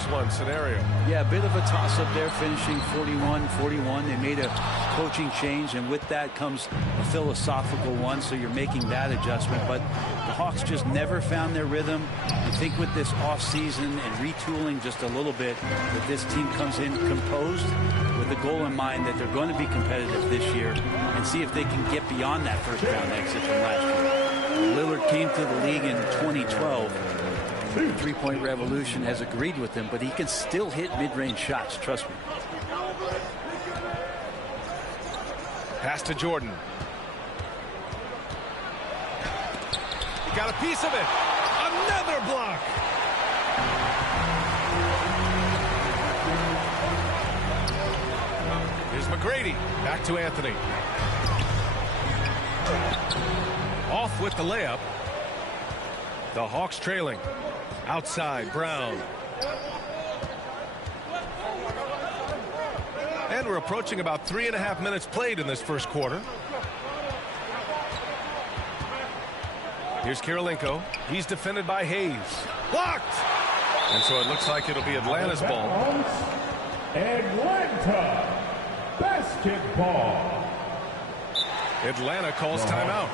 lose-one scenario. Yeah, a bit of a toss-up there, finishing 41-41. They made a coaching change, and with that comes a philosophical one, so you're making that adjustment. But the Hawks just never found their rhythm. I think with this offseason and retooling just a little bit, that this team comes in composed with the goal in mind that they're going to be competitive this year and see if they can get beyond that first-round exit from last year. Lillard came to the league in 2012. The three-point revolution has agreed with him, but he can still hit mid-range shots, trust me. Pass to Jordan. He got a piece of it. Another block. Here's McGrady. Back to Anthony. Off with the layup. The Hawks trailing. Outside, Brown. And we're approaching about 3.5 minutes played in this first quarter. Here's Kirilenko. He's defended by Hayes. Blocked! And so it looks like it'll be Atlanta's ball. Atlanta basketball. Atlanta calls timeout.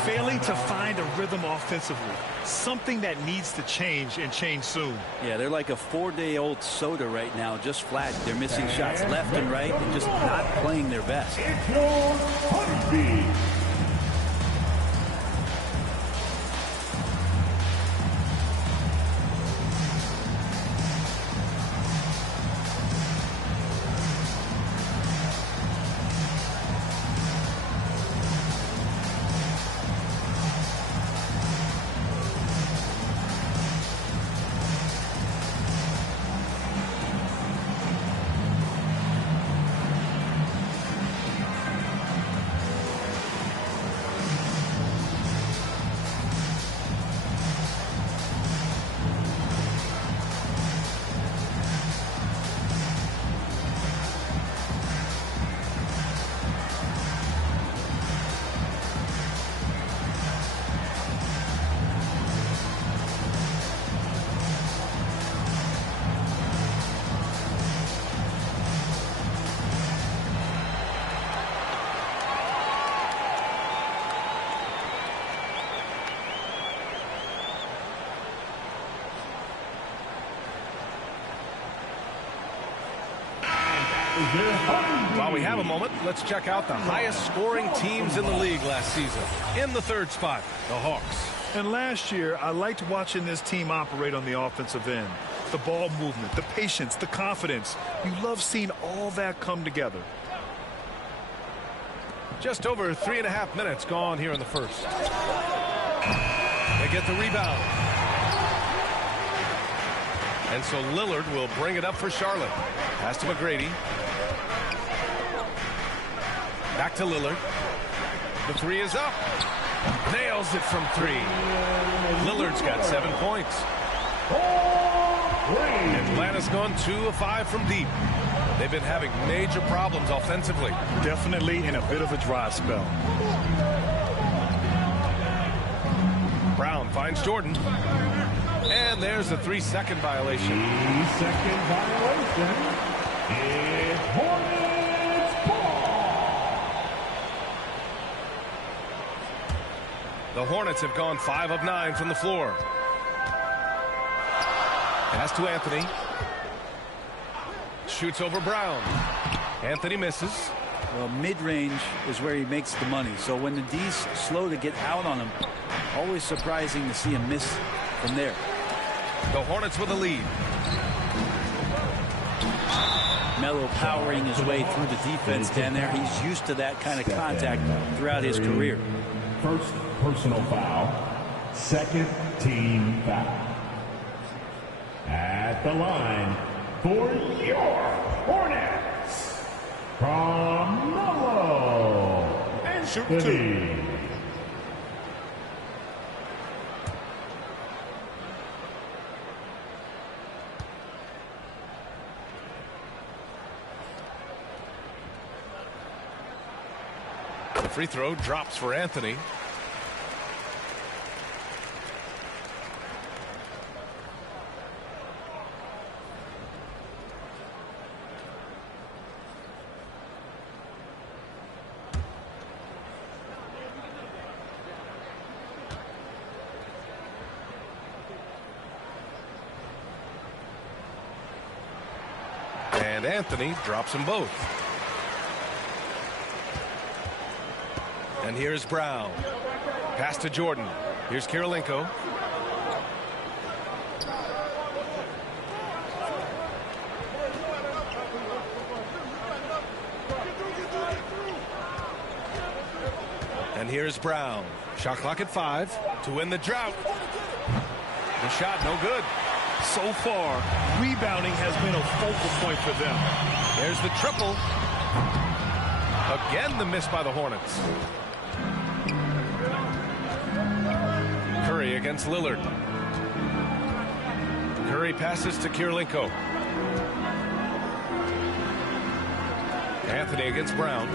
Failing to find a rhythm offensively. Something that needs to change and change soon. Yeah, they're like a 4-day-old soda right now, just flat. They're missing shots left and right and just not playing their best. It's your honeybee. While we have a moment, let's check out the highest scoring teams in the league last season. In the third spot, the Hawks. And last year, I liked watching this team operate on the offensive end. The ball movement, the patience, the confidence. You love seeing all that come together. Just over 3.5 minutes gone here in the first. They get the rebound. And so Lillard will bring it up for Charlotte. Pass to McGrady. Back to Lillard. The three is up. Nails it from three. Lillard's got 7 points. Atlanta's gone 2 of 5 from deep. They've been having major problems offensively. Definitely in a bit of a dry spell. Brown finds Jordan. And there's a 3-second violation. 3-second violation. It's Hornets ball. The Hornets have gone 5 of 9 from the floor. Pass to Anthony. Shoots over Brown. Anthony misses. Well, mid-range is where he makes the money. So when the D's slow to get out on him, always surprising to see him miss from there. The Hornets with a lead. Melo powering his way through the defense down there. He's used to that kind of contact throughout his career. First personal foul. Second team foul. At the line for your Hornets, Carmelo Anthony. The free throw drops for Anthony. And Anthony drops them both. And here's Brown. Pass to Jordan. Here's Kirilenko. And here's Brown. Shot clock at 5 to win the drought. The shot no good. So far, rebounding has been a focal point for them. There's the triple. Again, the miss by the Hornets. Curry against Lillard. Curry passes to Kirilenko. Anthony against Brown.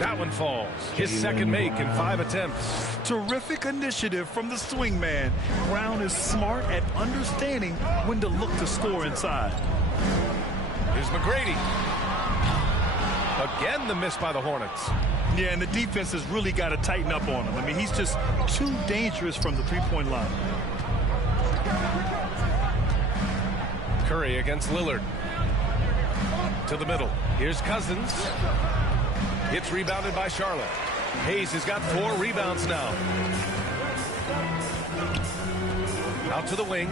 That one falls. His second make in 5 attempts. Terrific initiative from the swing man. Brown is smart at understanding when to look to score inside. Here's McGrady. Again, the miss by the Hornets. Yeah, and the defense has really got to tighten up on him. I mean, he's just too dangerous from the three-point line. Curry against Lillard. To the middle. Here's Cousins. It's rebounded by Charlotte. Hayes has got 4 rebounds now. Out to the wing.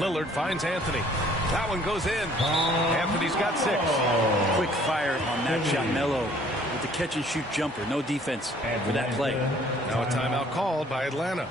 Lillard finds Anthony. That one goes in. Anthony's got 6. Quick fire on that shot. Melo with the catch-and-shoot jumper. No defense for that play. Now a timeout called by Atlanta.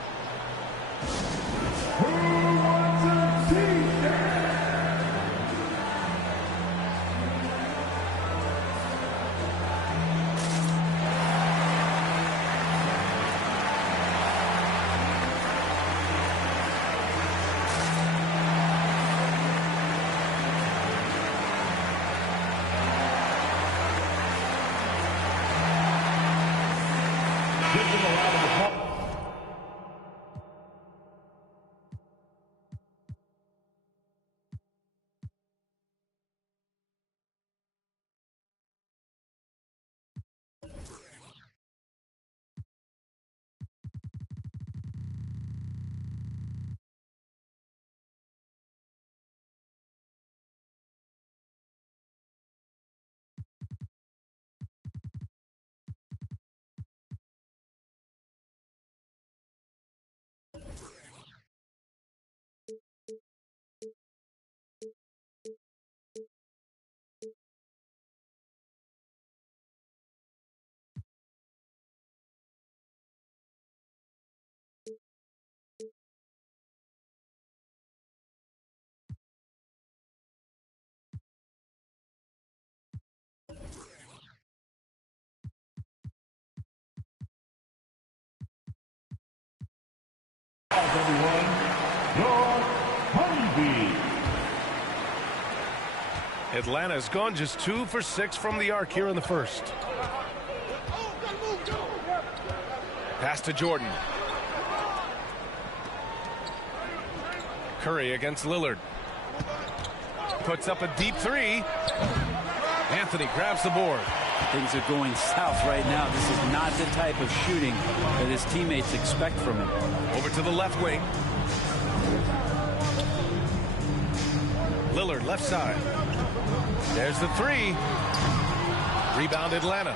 Atlanta's gone just 2 for 6 from the arc here in the first. Pass to Jordan. Curry against Lillard. Puts up a deep 3. Anthony grabs the board. Things are going south right now. This is not the type of shooting that his teammates expect from him. Over to the left wing. Lillard left side. There's the 3. Rebound Atlanta.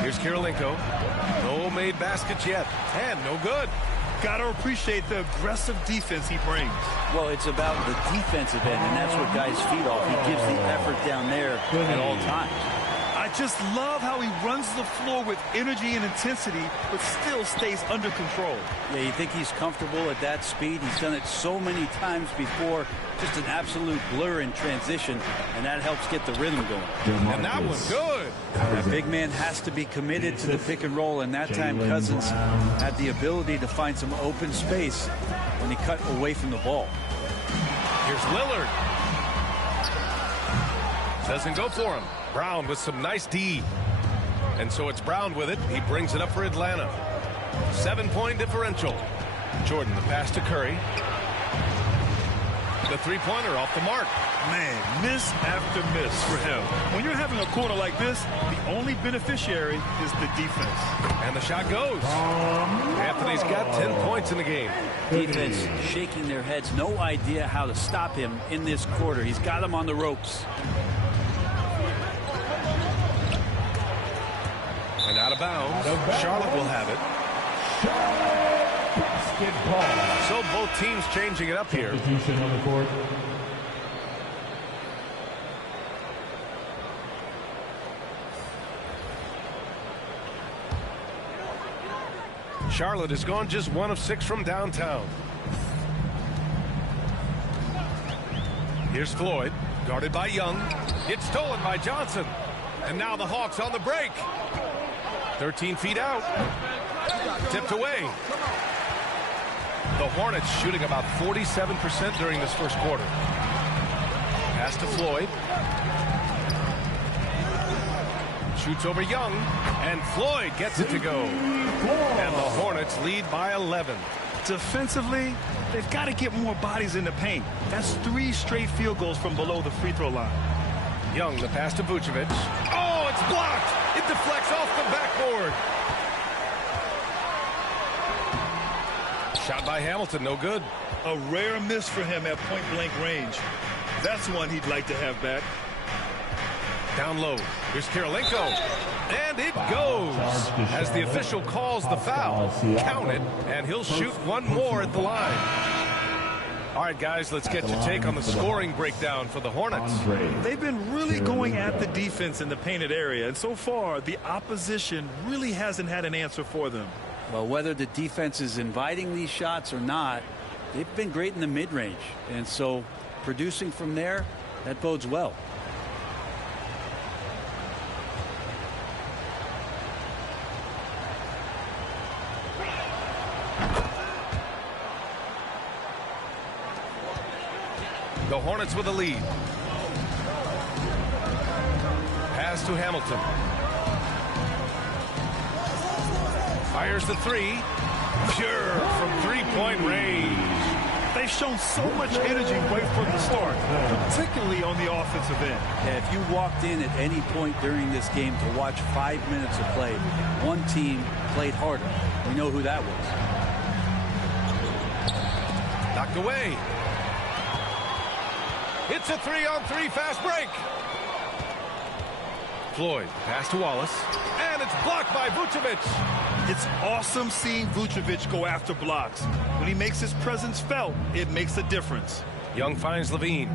Here's Kirilenko. No made baskets yet. And no good. Got to appreciate the aggressive defense he brings. Well, it's about the defensive end, and that's what guys feed off. He gives the effort down there at all times. I just love how he runs the floor with energy and intensity, but still stays under control. Yeah, you think he's comfortable at that speed? He's done it so many times before. Just an absolute blur in transition, and that helps get the rhythm going. And that was good. That big man has to be committed to the pick and roll, and that time Cousins had the ability to find some open space when he cut away from the ball. Here's Lillard. Doesn't go for him. Brown with some nice D. And so it's Brown with it. He brings it up for Atlanta. 7-point differential. Jordan, the pass to Curry. The three-pointer off the mark. Man, miss after miss for him. When you're having a quarter like this, the only beneficiary is the defense. And the shot goes. Anthony Anthony's got 10 points in the game. Defense shaking their heads. No idea how to stop him in this quarter. He's got him on the ropes. And out of bounds. Charlotte will have it. So both teams changing it up here. Substitution on the court. Charlotte has gone just 1 of 6 from downtown. Here's Floyd, guarded by Young. It's stolen by Johnson. And now the Hawks on the break. 13 feet out. Tipped away. The Hornets shooting about 47% during this first quarter. Pass to Floyd. Shoots over Young, and Floyd gets it to go. And the Hornets lead by 11. Defensively, they've got to get more bodies in the paint. That's 3 straight field goals from below the free throw line. Young, the pass to Vucevic. Oh, it's blocked. It deflects off the backboard. Shot by Hamilton, no good. A rare miss for him at point-blank range. That's one he'd like to have back. Down low. Here's Kirilenko. And it goes. As the official calls the foul, count it, and he'll shoot one more at the line. All right, guys, let's get your take on the scoring breakdown for the Hornets. They've been really going at the defense in the painted area, and so far, the opposition really hasn't had an answer for them. Well, whether the defense is inviting these shots or not, they've been great in the mid-range. And so producing from there, that bodes well. The Hornets with a lead. Pass to Hamilton. Fires the 3. Pure from 3-point range. They've shown so much energy right from the start, particularly on the offensive end. Yeah, if you walked in at any point during this game to watch 5 minutes of play, one team played harder. We know who that was. Knocked away. It's a 3-on-3 fast break. Floyd, pass to Wallace. And it's blocked by Vucevic. It's awesome seeing Vucevic go after blocks. When he makes his presence felt, it makes a difference. Young finds Levine.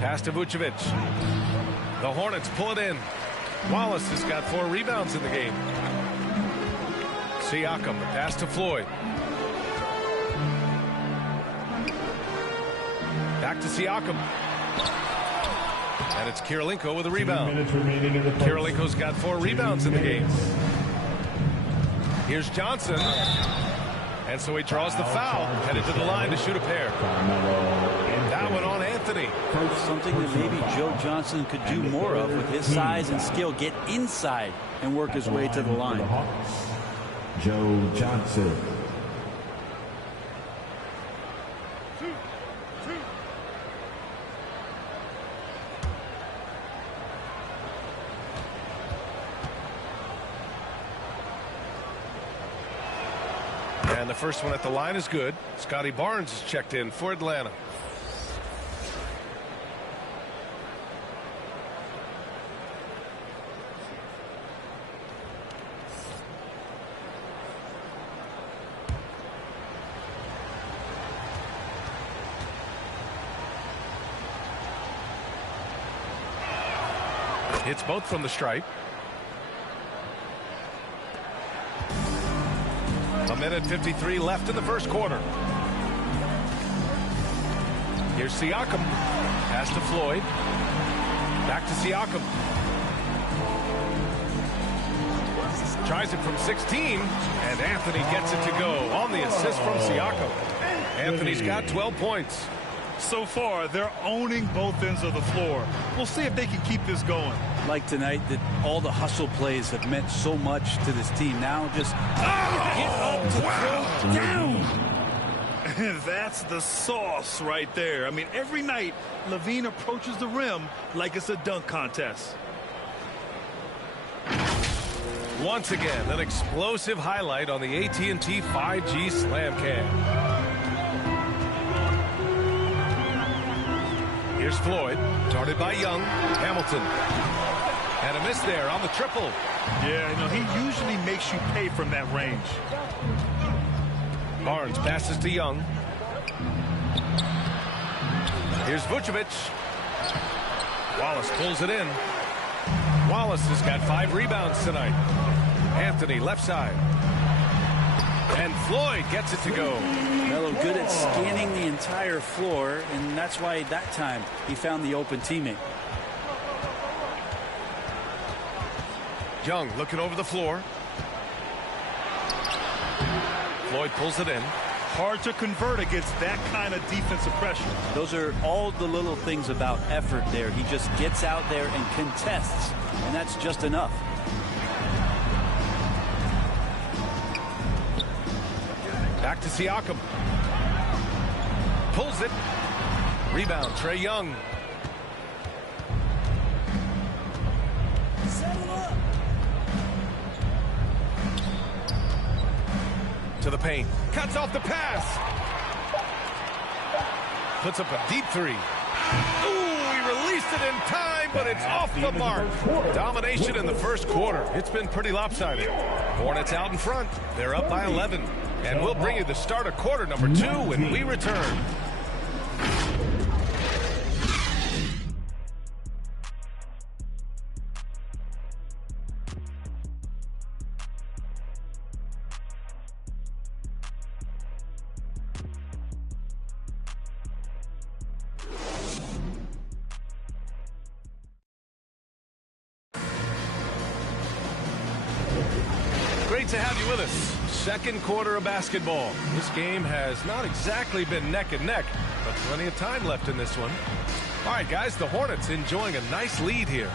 Pass to Vucevic. The Hornets pull it in. Wallace has got 4 rebounds in the game. Siakam, the pass to Floyd. Back to Siakam. And it's Kirilenko with a rebound. Kirilenko's got 4 rebounds in the game. Here's Johnson. And so he draws the foul. Headed to the line to shoot a pair. That one on Anthony. Something that maybe Joe Johnson could do more of with his size and skill. Get inside and work his way to the line. Joe Johnson. And the first one at the line is good. Scotty Barnes is checked in for Atlanta. Hits both from the stripe. A minute 53 left in the first quarter. Here's Siakam. Pass to Floyd. Back to Siakam. Tries it from 16, and Anthony gets it to go on the assist from Siakam. Anthony's got 12 points. So far, they're owning both ends of the floor. We'll see if they can keep this going. Like tonight, that all the hustle plays have meant so much to this team. Now just get up to throw down. That's the sauce right there. I mean, every night, Levine approaches the rim like it's a dunk contest. Once again, an explosive highlight on the AT&T 5G Slam Cam. Here's Floyd, guarded by Young. Hamilton. And a miss there on the triple. Yeah, you know, he usually makes you pay from that range. Barnes passes to Young. Here's Vucevic. Wallace pulls it in. Wallace has got 5 rebounds tonight. Anthony left side. And Floyd gets it to go. Melo good at scanning the entire floor, and that's why that time he found the open teammate. Young looking over the floor. Floyd pulls it in. Hard to convert against that kind of defensive pressure. Those are all the little things about effort there. He just gets out there and contests, and that's just enough. Back to Siakam. Pulls it. Rebound, Trae Young. To the paint. Cuts off the pass. Puts up a deep 3. Ooh, he released it in time, but it's off the mark. Domination in the first quarter. It's been pretty lopsided. Hornets out in front. They're up by 11. And we'll bring you the start of quarter number 2 when we return. Great to have you with us. Second quarter of basketball. This game has not exactly been neck and neck, but plenty of time left in this one. All right, guys, the Hornets enjoying a nice lead here.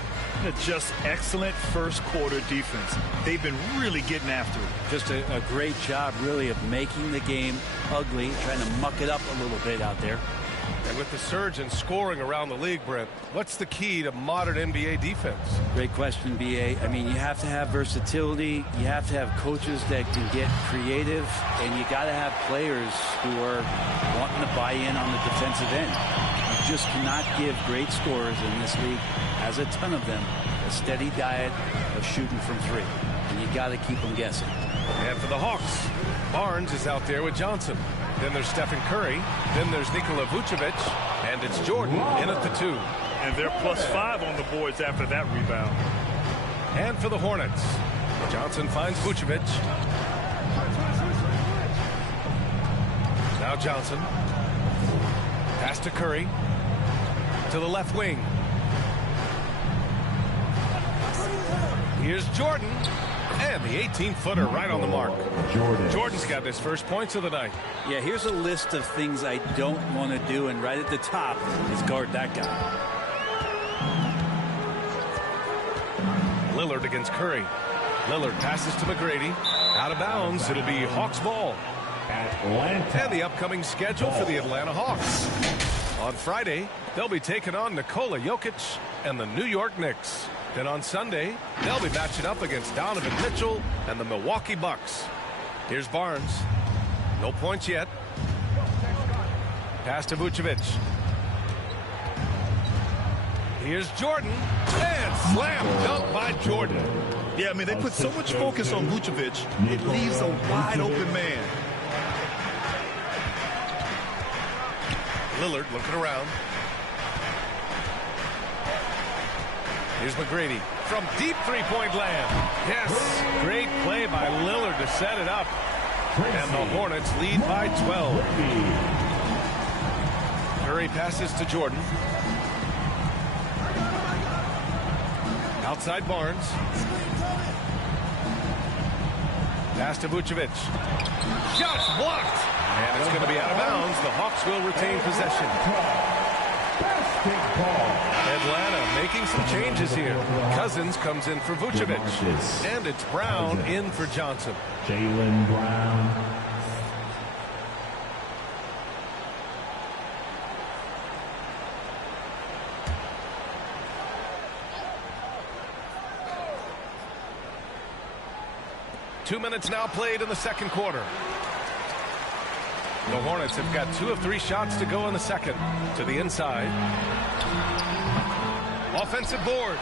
Just excellent first quarter defense. They've been really getting after it. Just a great job, really, of making the game ugly, trying to muck it up a little bit out there. And with the surge in scoring around the league, Brent, what's the key to modern NBA defense? Great question, B.A. I mean, you have to have versatility. You have to have coaches that can get creative. And you got to have players who are wanting to buy in on the defensive end. You just cannot give great scorers in this league, has a ton of them, a steady diet of shooting from 3. And you got to keep them guessing. And for the Hawks, Barnes is out there with Johnson. Then there's Stephen Curry. Then there's Nikola Vucevic. And it's Jordan in at the 2. And they're +5 on the boards after that rebound. And for the Hornets, Johnson finds Vucevic. Now Johnson. Pass to Curry. To the left wing. Here's Jordan. And the 18-footer right on the mark. Jordan's got his first points of the night. Yeah, here's a list of things I don't want to do, and right at the top is guard that guy. Lillard against Curry. Lillard passes to McGrady. Out of bounds. It'll be Hawks ball. And the upcoming schedule for the Atlanta Hawks. On Friday, they'll be taking on Nikola Jokic and the New York Knicks. Then on Sunday, they'll be matching up against Donovan Mitchell and the Milwaukee Bucks. Here's Barnes. No points yet. Pass to Vucevic. Here's Jordan. And slam dunk by Jordan. Yeah, I mean, they put so much focus on Vucevic, it leaves a wide open man. Lillard looking around. Here's McGrady from deep three-point land. Yes, great play by Lillard to set it up. And the Hornets lead by 12. Curry passes to Jordan. Outside Barnes. Pass to Vucevic. Shots blocked. And it's going to be out of bounds. The Hawks will retain possession. Atlanta making some changes here. Cousins comes in for Vucevic. And it's Brown in for Johnson. Jaylen Brown. 2 minutes now played in the second quarter. The Hornets have got 2 of 3 shots to go in the second. To the inside. Offensive board.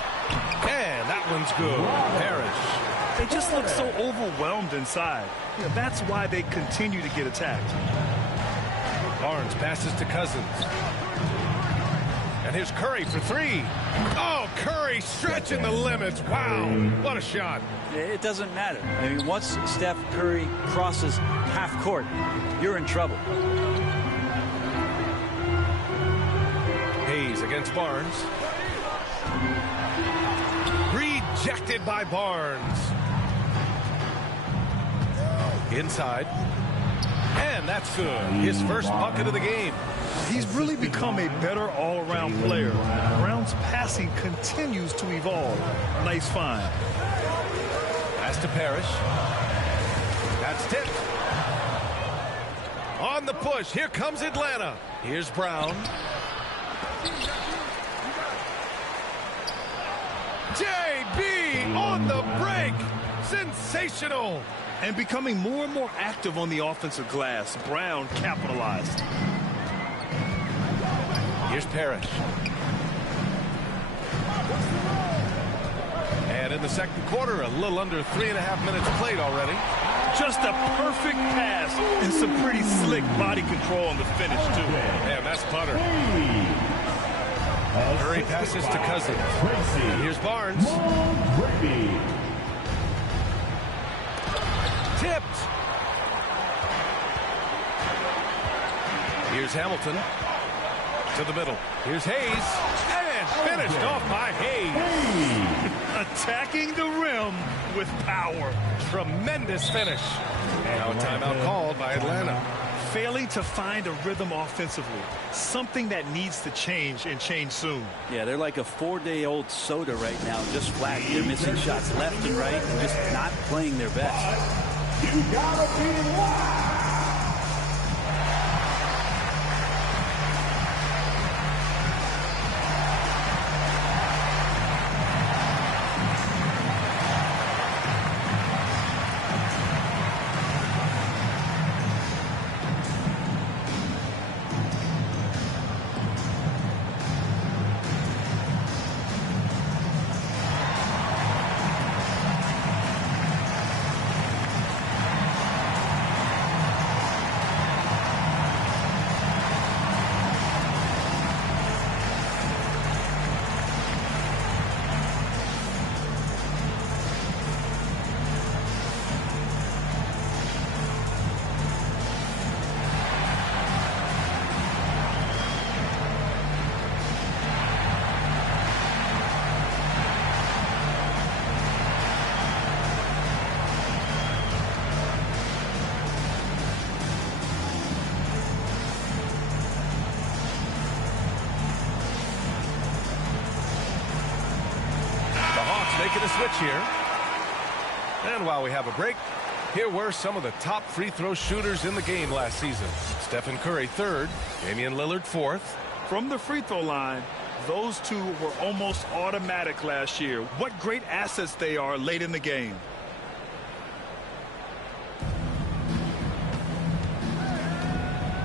And that one's good. Parrish. They just look so overwhelmed inside. That's why they continue to get attacked. Barnes passes to Cousins. And here's Curry for 3. Oh, Curry stretching the limits. Wow, what a shot. It doesn't matter. I mean, once Steph Curry crosses half court, you're in trouble. Hayes against Barnes. Rejected by Barnes. Inside. And that's good. His first bucket of the game. He's really become a better all-around player. Brown's passing continues to evolve. Nice find. Pass to Parrish. That's tipped. On the push. Here comes Atlanta. Here's Brown. JB on the break. Sensational. And becoming more and more active on the offensive glass. Brown capitalized. Here's Parrish. And in the second quarter, a little under 3.5 minutes played already. Just a perfect pass and some pretty slick body control on the finish, too. Man, that's butter. Curry passes to Cousins. Here's Barnes. Tipped. Here's Hamilton. To the middle. Here's Hayes. And finished off by Hayes. Attacking the rim with power. Tremendous finish. Now a timeout called by Atlanta. Failing to find a rhythm offensively. Something that needs to change and change soon. Yeah, they're like a 4-day-old soda right now, just flat. They're missing shots left and right and just not playing their best. You gotta be wild. Making a switch here. And while we have a break, here were some of the top free throw shooters in the game last season. Stephen Curry 3rd, Damian Lillard 4th. From the free throw line, those two were almost automatic last year. What great assets they are late in the game.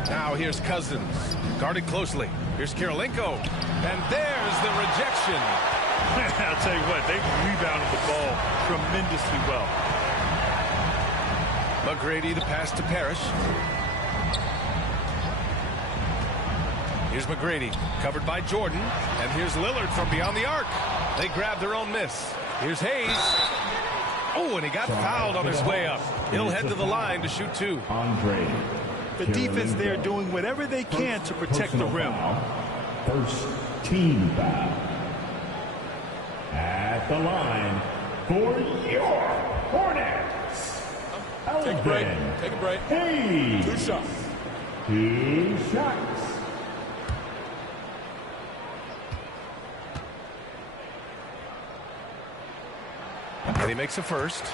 Now here's Cousins. Guarded closely. Here's Kirilenko. And there's the rejection. I'll tell you what, they rebounded the ball tremendously well. McGrady the pass to Parrish. Here's McGrady, covered by Jordan. And here's Lillard from beyond the arc. They grab their own miss. Here's Hayes. Oh, and he got fouled on his way up. He'll head to the line to shoot 2. The defense there doing whatever they can to protect the rim. First team foul. At the line for your Hornets. Take a break. Take a break. Hayes. 2 shots. 2 shots. And he makes a first.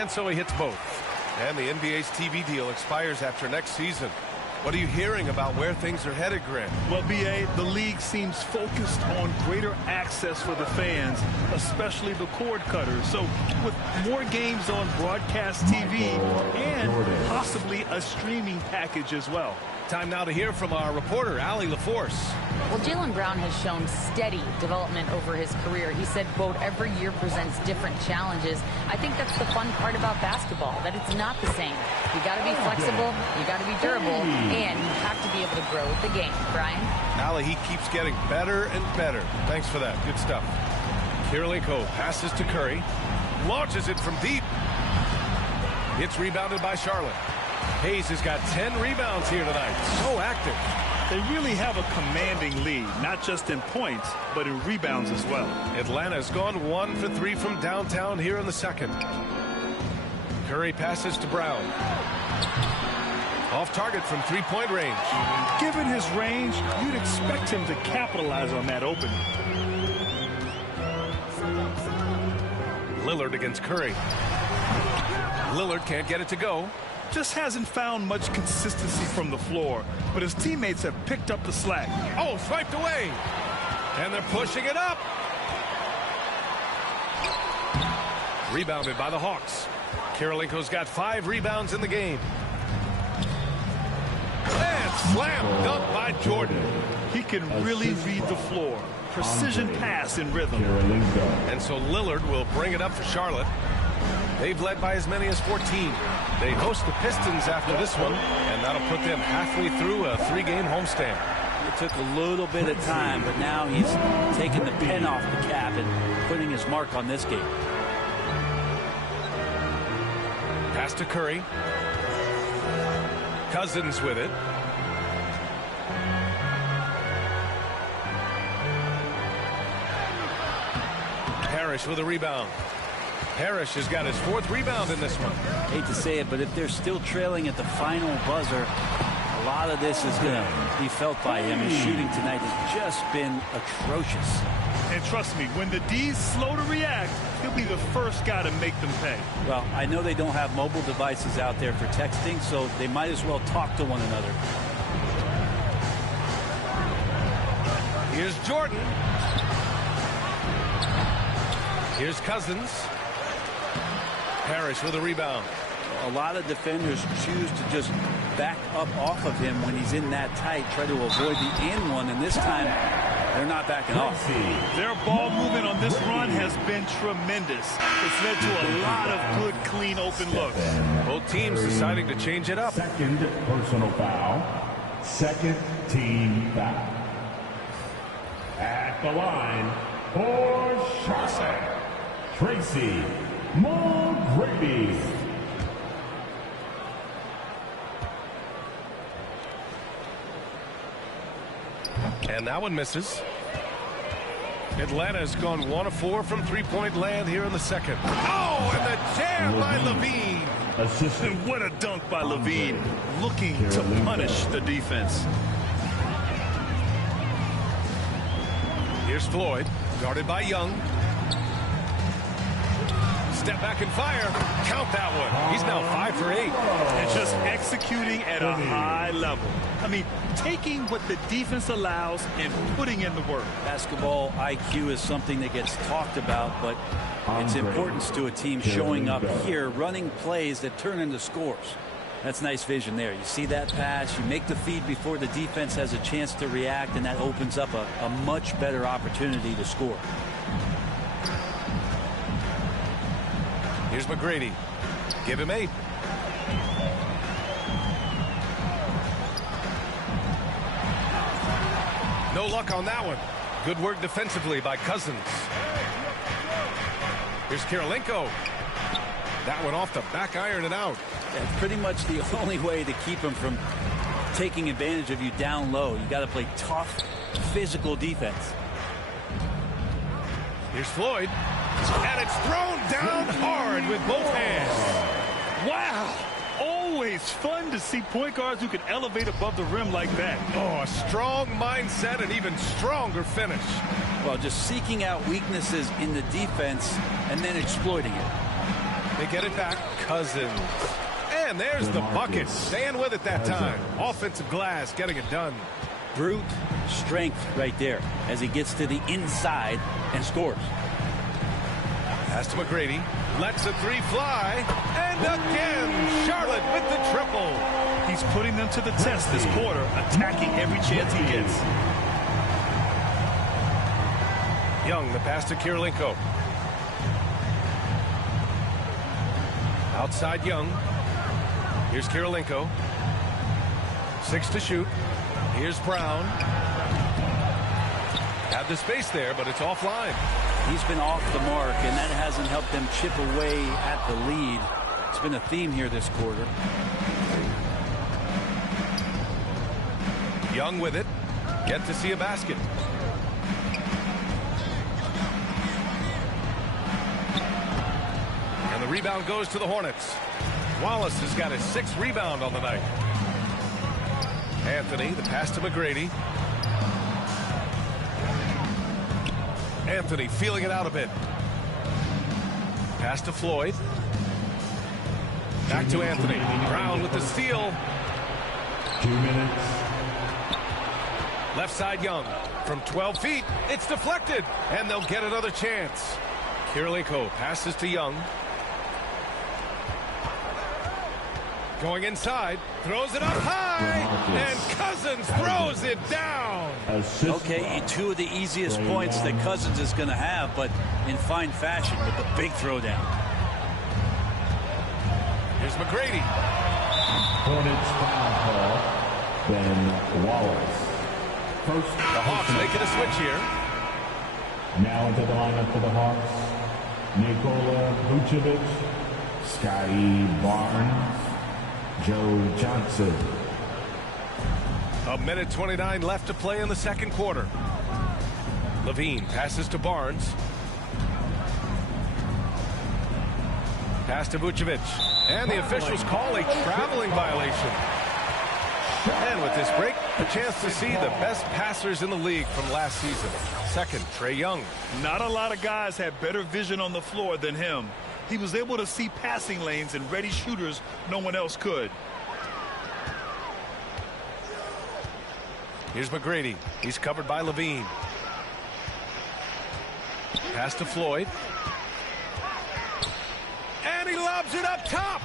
And so he hits both. And the NBA's TV deal expires after next season. What are you hearing about where things are headed, Grant? Well, B.A., the league seems focused on greater access for the fans, especially the cord cutters. So with more games on broadcast TV and possibly a streaming package as well. Time now to hear from our reporter, Allie LaForce. Well, Jaylen Brown has shown steady development over his career. He said, quote, every year presents different challenges. I think that's the fun part about basketball, that it's not the same. You got to be flexible, you got to be durable, and you have to be able to grow with the game. Brian? Allie, he keeps getting better and better. Thanks for that. Good stuff. Kirilenko passes to Curry. Launches it from deep. It's rebounded by Charlotte. Hayes has got 10 rebounds here tonight. So active. They really have a commanding lead, not just in points, but in rebounds as well. Atlanta's gone 1 for 3 from downtown here in the second. Curry passes to Brown. Off target from three-point range. Given his range, you'd expect him to capitalize on that opening. Lillard against Curry. Lillard can't get it to go. Just hasn't found much consistency from the floor, but his teammates have picked up the slack. Oh, swiped away. And they're pushing it up. Rebounded by the Hawks. Kirilenko's got 5 rebounds in the game. And slam dunk by Jordan. He can really read the floor. Precision pass in rhythm. And so Lillard will bring it up for Charlotte. They've led by as many as 14. They host the Pistons after this one, and that'll put them halfway through a 3-game homestand. It took a little bit of time, but now he's taking the pen off the cap and putting his mark on this game. Pass to Curry. Cousins with it. Parrish with a rebound. Parrish has got his 4th rebound in this one. Hate to say it, but if they're still trailing at the final buzzer, a lot of this is going to be felt by him. His shooting tonight has just been atrocious. And trust me, when the D's slow to react, he'll be the first guy to make them pay. Well, I know they don't have mobile devices out there for texting, so they might as well talk to one another. Here's Jordan. Here's Cousins. Parrish with a rebound. A lot of defenders choose to just back up off of him when he's in that tight, try to avoid the and one, and this time they're not backing off. Their ball movement on this run has been tremendous. It's led to a lot of good, clean, open looks. Both teams deciding to change it up. Second personal foul. Second team foul. At the line for Charlotte, Tracy McGrady. And that one misses. Atlanta's gone 1 of 4 from three-point land here in the second. Oh, and the jam by Levine. And what a dunk by Levine, looking to punish the defense. Here's Floyd, guarded by Young. Step back and fire. Count that one. He's now 5 for 8. And just executing at a high level. I mean, taking what the defense allows and putting in the work. Basketball IQ is something that gets talked about, but its importance to a team showing up here, running plays that turn into scores. That's nice vision there. You see that pass, you make the feed before the defense has a chance to react, and that opens up a much better opportunity to score. Here's McGrady. Give him 8. No luck on that one. Good work defensively by Cousins. Here's Kirilenko. That one off the back iron and out. That's pretty much the only way to keep him from taking advantage of you down low. You got to play tough, physical defense. Here's Floyd. And it's thrown down hard with both hands. Wow. Always fun to see point guards who can elevate above the rim like that. Oh, a strong mindset and even stronger finish. Well, just seeking out weaknesses in the defense and then exploiting it. They get it back. Cousins. And there's the bucket. Staying with it that time. Offensive glass, getting it done. Brute strength right there as he gets to the inside and scores. Pass to McGrady. Lets a three fly. And again, Charlotte with the triple. He's putting them to the test this quarter, attacking every chance he gets. Young, the pass to Kirilenko. Outside Young. Here's Kirilenko. 6 to shoot. Here's Brown. Had the space there, but it's offline. He's been off the mark, and that hasn't helped them chip away at the lead. It's been a theme here this quarter. Young with it. Get to see a basket. And the rebound goes to the Hornets. Wallace has got his 6th rebound on the night. Anthony, the pass to McGrady. Anthony feeling it out a bit. Pass to Floyd. Back to Anthony. Brown with the steal. 2 minutes. Left side Young. From 12 feet, it's deflected. And they'll get another chance. Kirilenko passes to Young. Going inside, throws it up high, and Cousins throws it down. Okay, 2 of the easiest points that Cousins is going to have, but in fine fashion with the big throwdown. Here's McGrady. Hornets foul call. Ben Wallace. First, the Hawks making a switch here. Now into the lineup for the Hawks. Nikola Vucevic, Scotty Barnes, Joe Johnson. 1:29 left to play in the second quarter. Levine passes to Barnes. Pass to Vucevic. And the officials call a traveling violation. And with this break, a chance to see the best passers in the league from last season. Second, Trae Young. Not a lot of guys had better vision on the floor than him. He was able to see passing lanes and ready shooters no one else could. Here's McGrady. He's covered by Levine. Pass to Floyd. And he lobs it up top.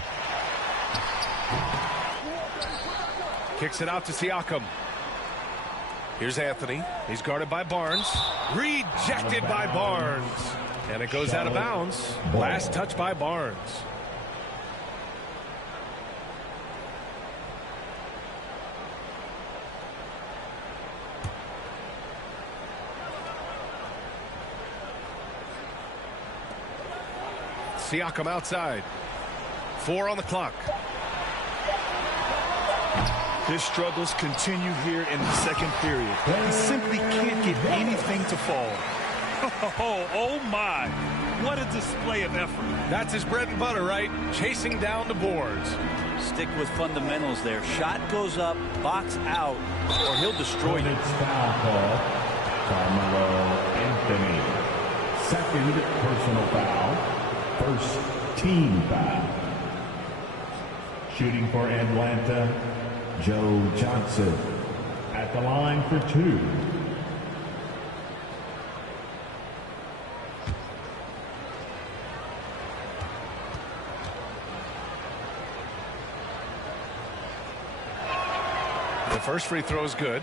Kicks it out to Siakam. Here's Anthony. He's guarded by Barnes. Rejected by Barnes. And it goes out of bounds. Last touch by Barnes. Siakam outside. 4 on the clock. His struggles continue here in the second period. He simply can't get anything to fall. Oh my, what a display of effort. That's his bread and butter, right? Chasing down the boards. Stick with fundamentals there. Shot goes up, box out, or he'll destroy you. Hornets foul call. Carmelo Anthony. Second personal foul. First team foul. Shooting for Atlanta, Joe Johnson. At the line for 2. The first free throw is good.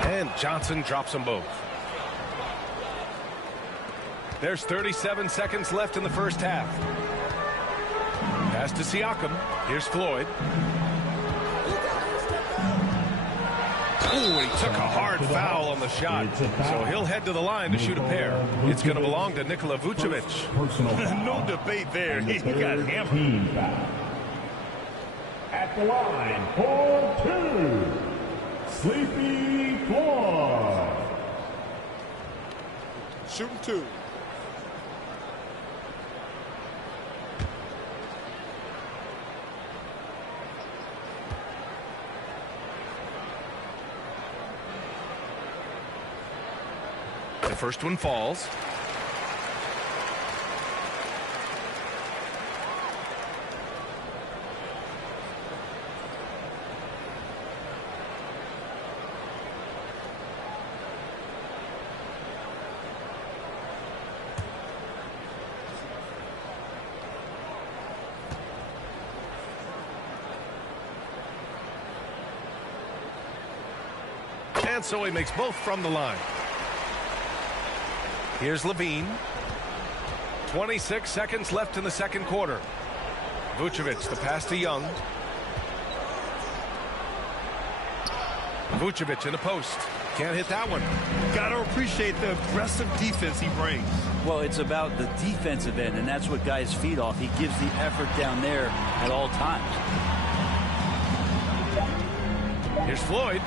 And Johnson drops them both. There's 37 seconds left in the first half. Pass to Siakam. Here's Floyd. Ooh, he took a hard foul on the shot. So he'll head to the line to shoot a pair. It's going to belong to Nikola Vucevic. No debate there. He got hammered. At the line for 2. Sleepy Floyd. shooting 2. The first one falls. And so he makes both from the line. Here's Levine. 26 seconds left in the second quarter. Vucevic, the pass to Young. Vucevic in the post. Can't hit that one. Got to appreciate the aggressive defense he brings. Well, it's about the defensive end, and that's what guys feed off. He gives the effort down there at all times. Here's Floyd.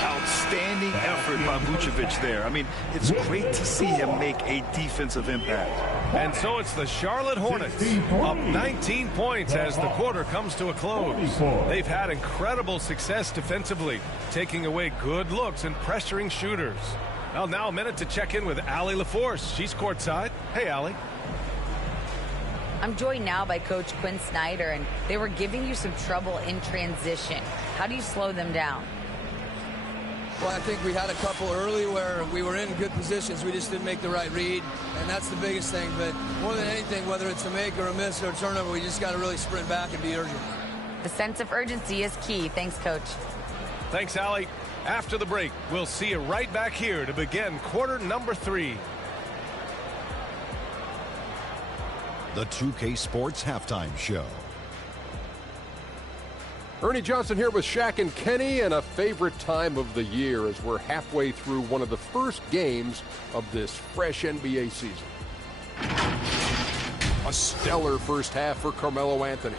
Outstanding effort by Vucevic there. I mean, it's great to see him make a defensive impact. And so it's the Charlotte Hornets up 19 points as the quarter comes to a close. They've had incredible success defensively, taking away good looks and pressuring shooters. Well, now a minute to check in with Allie LaForce. She's courtside. Hey, Allie. I'm joined now by Coach Quinn Snyder, and they were giving you some trouble in transition. How do you slow them down? Well, I think we had a couple early where we were in good positions. We just didn't make the right read, and that's the biggest thing. But more than anything, whether it's a make or a miss or a turnover, we just got to really sprint back and be urgent. The sense of urgency is key. Thanks, Coach. Thanks, Allie. After the break, we'll see you right back here to begin quarter number 3. The 2K Sports Halftime Show. Ernie Johnson here with Shaq and Kenny, and a favorite time of the year as we're halfway through one of the first games of this fresh NBA season. A stellar first half for Carmelo Anthony.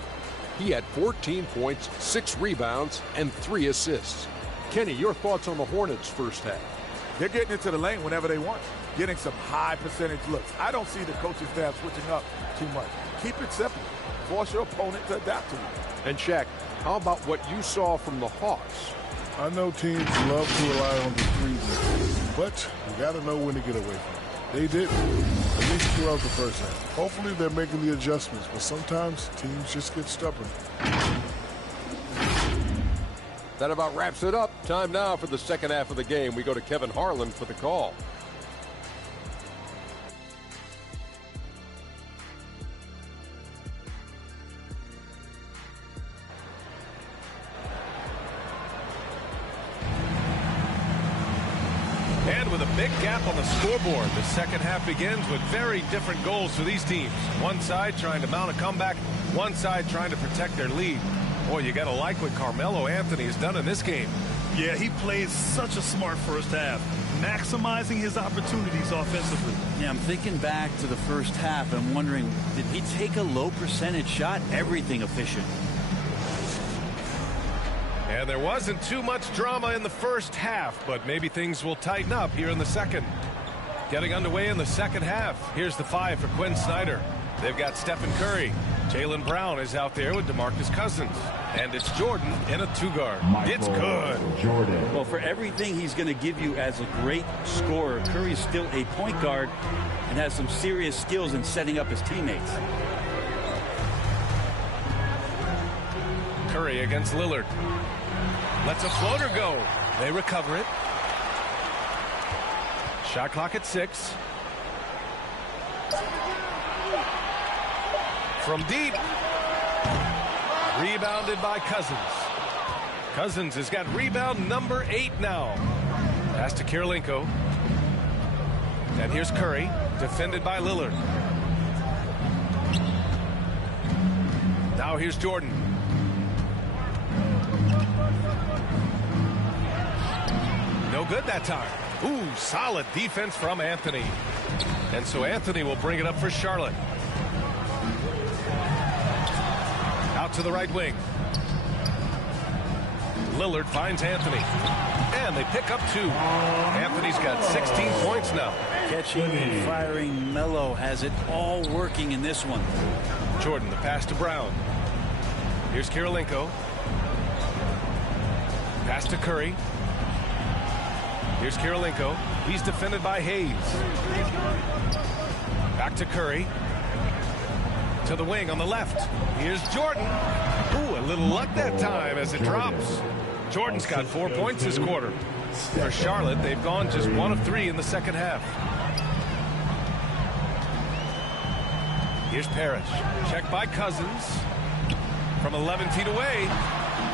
He had 14 points, 6 rebounds, and 3 assists. Kenny, your thoughts on the Hornets' first half? They're getting into the lane whenever they want, getting some high percentage looks. I don't see the coaching staff switching up too much. Keep it simple. Force your opponent to adapt to it. And Shaq, how about what you saw from the Hawks? I know teams love to rely on the threes, but you got to know when to get away from it. They did, at least throughout the first half. Hopefully they're making the adjustments, but sometimes teams just get stubborn. That about wraps it up. Time now for the second half of the game. We go to Kevin Harlan for the call. And with a big gap on the scoreboard, the second half begins with very different goals for these teams. One side trying to mount a comeback, one side trying to protect their lead. Boy, you got to like what Carmelo Anthony has done in this game. Yeah, he plays such a smart first half, maximizing his opportunities offensively. Yeah, I'm thinking back to the first half. I'm wondering, did he take a low percentage shot? Everything efficient. And there wasn't too much drama in the first half, but maybe things will tighten up here in the second. Getting underway in the second half. Here's the 5 for Quinn Snyder. They've got Stephen Curry. Jaylen Brown is out there with DeMarcus Cousins. And it's Jordan in a 2-guard. It's good. Jordan. Well, for everything he's going to give you as a great scorer, Curry's still a point guard and has some serious skills in setting up his teammates. Curry against Lillard. Lets a floater go. They recover it. Shot clock at 6. From deep. Rebounded by Cousins. Cousins has got rebound number 8 now. Pass to Kirilenko. And here's Curry, defended by Lillard. Now here's Jordan. No good that time. Ooh, solid defense from Anthony. And so Anthony will bring it up for Charlotte. Out to the right wing. Lillard finds Anthony. And they pick up 2. Anthony's got 16 points now. Catching and firing. Melo has it all working in this one. Jordan, the pass to Brown. Here's Kirilenko. Pass to Curry. Here's Kirilenko. He's defended by Hayes. Back to Curry. To the wing on the left. Here's Jordan. Ooh, a little luck that time as it drops. Jordan's got 4 points this quarter. For Charlotte, they've gone just 1 of 3 in the second half. Here's Parrish. Checked by Cousins. From 11 feet away.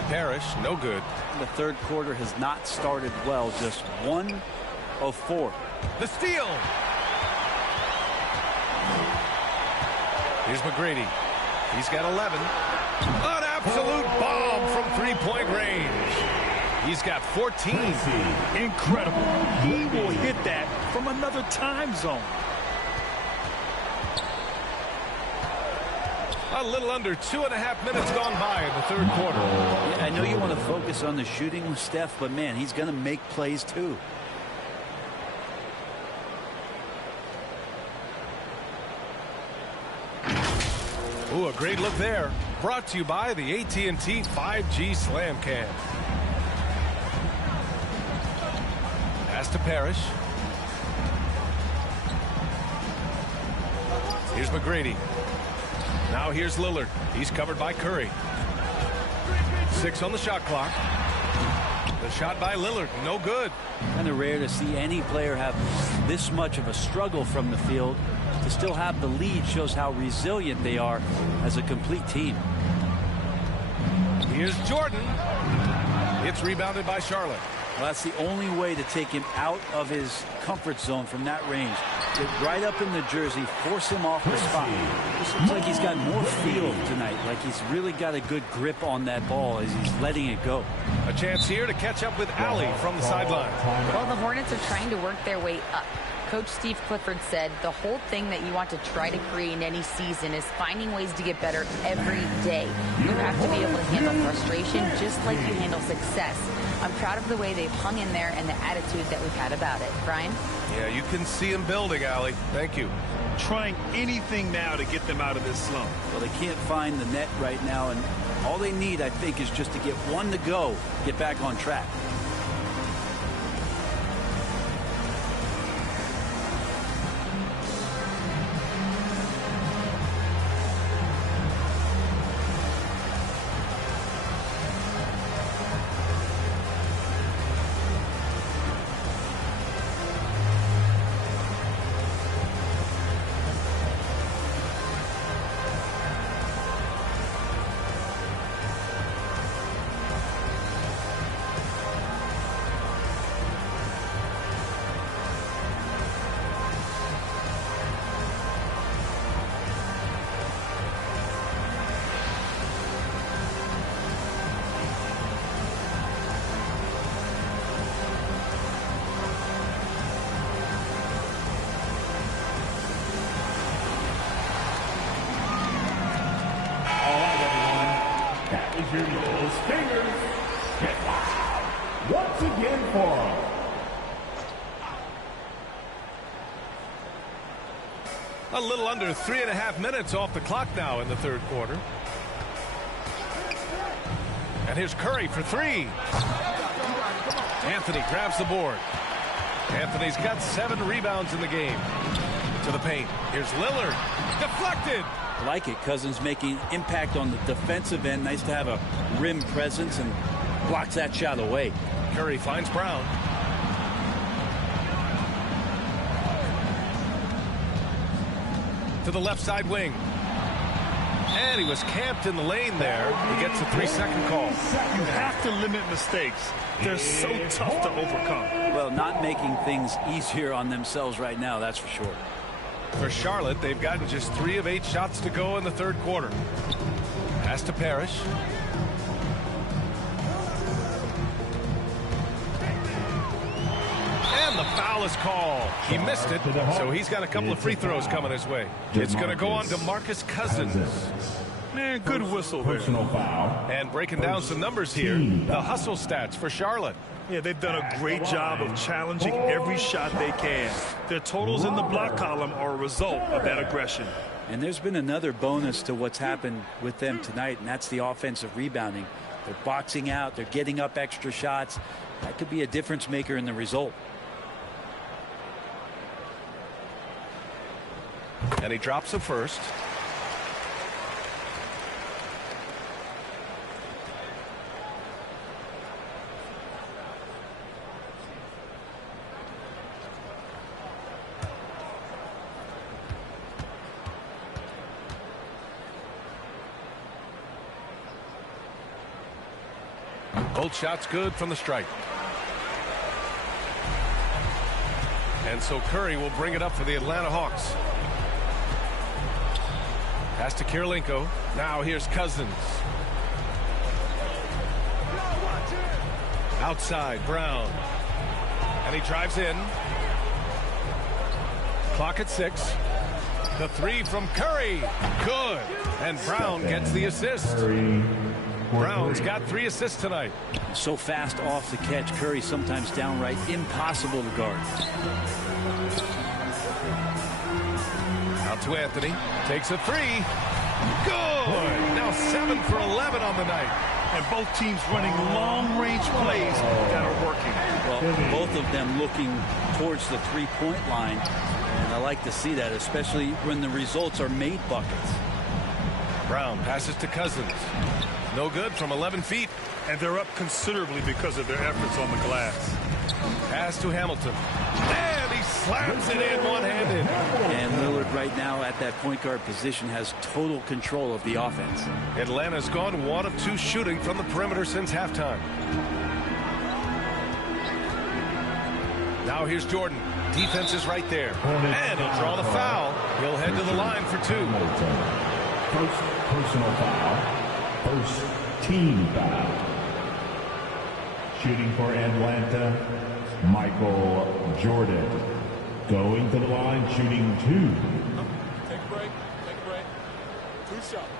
Parrish, no good. The third quarter has not started well. Just 1 of 4. The steal. Here's McGrady. He's got 11. An absolute bomb from three-point range. He's got 14. Incredible. He will hit that from another time zone. A little under 2.5 minutes gone by in the third quarter. Yeah, I know you want to focus on the shooting with Steph, but man, he's going to make plays too. Ooh, a great look there. Brought to you by the AT&T 5G Slam Cam. Pass to Parrish. Here's McGrady. Now here's Lillard. He's covered by Curry. 6 on the shot clock. The shot by Lillard, no good. Kind of rare to see any player have this much of a struggle from the field. To still have the lead shows how resilient they are as a complete team. Here's Jordan. It's rebounded by Charlotte. Well, that's the only way to take him out of his comfort zone from that range. Get right up in the jersey, force him off the spot. It looks like he's got more feel tonight, like he's really got a good grip on that ball as he's letting it go. A chance here to catch up with Allie from the sideline. Well, the Hornets are trying to work their way up. Coach Steve Clifford said the whole thing that you want to try to create in any season is finding ways to get better every day. You have to be able to handle frustration just like you handle success. I'm proud of the way they've hung in there and the attitude that we've had about it. Brian? Yeah, you can see them building, Allie. Thank you. Trying anything now to get them out of this slump. Well, they can't find the net right now, and all they need, I think, is just to get one to go, get back on track. Once again for a little under 3.5 minutes off the clock now in the third quarter. And here's Curry for 3. Anthony grabs the board. Anthony's got 7 rebounds in the game. To the paint. Here's Lillard. Deflected. I like it. Cousins making impact on the defensive end. Nice to have a rim presence and blocks that shot away. Curry finds Brown. To the left side wing. And he was camped in the lane there. He gets a 3-second call. You have to limit mistakes. They're so tough to overcome. Well, not making things easier on themselves right now, that's for sure. For Charlotte, they've gotten just 3 of 8 shots to go in the third quarter. Pass to Parrish. And the foul is called. He missed it, so he's got a couple of free throws coming his way. It's going to go on to Marcus Cousins. Man, good whistle there. Personal foul. And breaking down some numbers here, the hustle stats for Charlotte. Yeah, they've done a great job of challenging every shot they can. Their totals in the block column are a result of that aggression. And there's been another bonus to what's happened with them tonight, and that's the offensive rebounding. They're boxing out. They're getting up extra shots. That could be a difference maker in the result. And he drops the first. Both shots good from the stripe. And so Curry will bring it up for the Atlanta Hawks. Pass to Kirilenko. Now here's Cousins. Outside, Brown. And he drives in. Clock at 6. The three from Curry. Good. And Brown gets the assist. Brown's got 3 assists tonight. So fast off the catch. Curry sometimes downright impossible to guard. Out to Anthony. Takes a 3. Good. Now 7 for 11 on the night. And both teams running long-range plays that are working. Well, both of them looking towards the three-point line. And I like to see that, especially when the results are made buckets. Brown passes to Cousins. No good from 11 feet. And they're up considerably because of their efforts on the glass. Pass to Hamilton. And he slams it in one-handed. And Lillard right now at that point guard position has total control of the offense. Atlanta's gone 1 of 2 shooting from the perimeter since halftime. Now here's Jordan. Defense is right there. And he'll draw the foul. He'll head to the line for 2. First personal foul. First team foul. Shooting for Atlanta, Michael Jordan. Going to the line, shooting 2. Take a break. Take a break. 2 shots.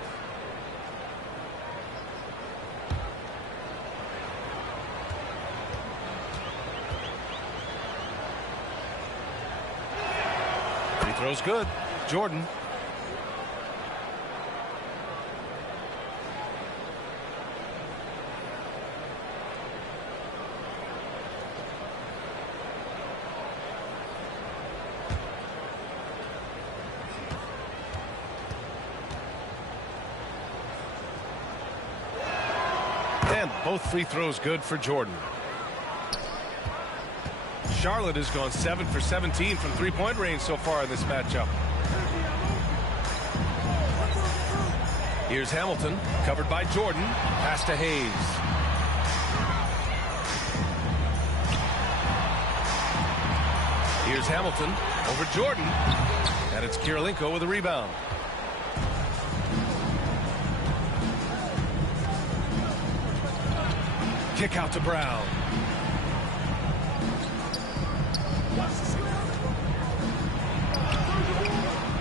Free throw's good. Jordan. Both free throws good for Jordan. Charlotte has gone 7 for 17 from three-point range so far in this matchup. Here's Hamilton, covered by Jordan. Pass to Hayes. Here's Hamilton over Jordan. And it's Kirilenko with a rebound. Kick out to Brown.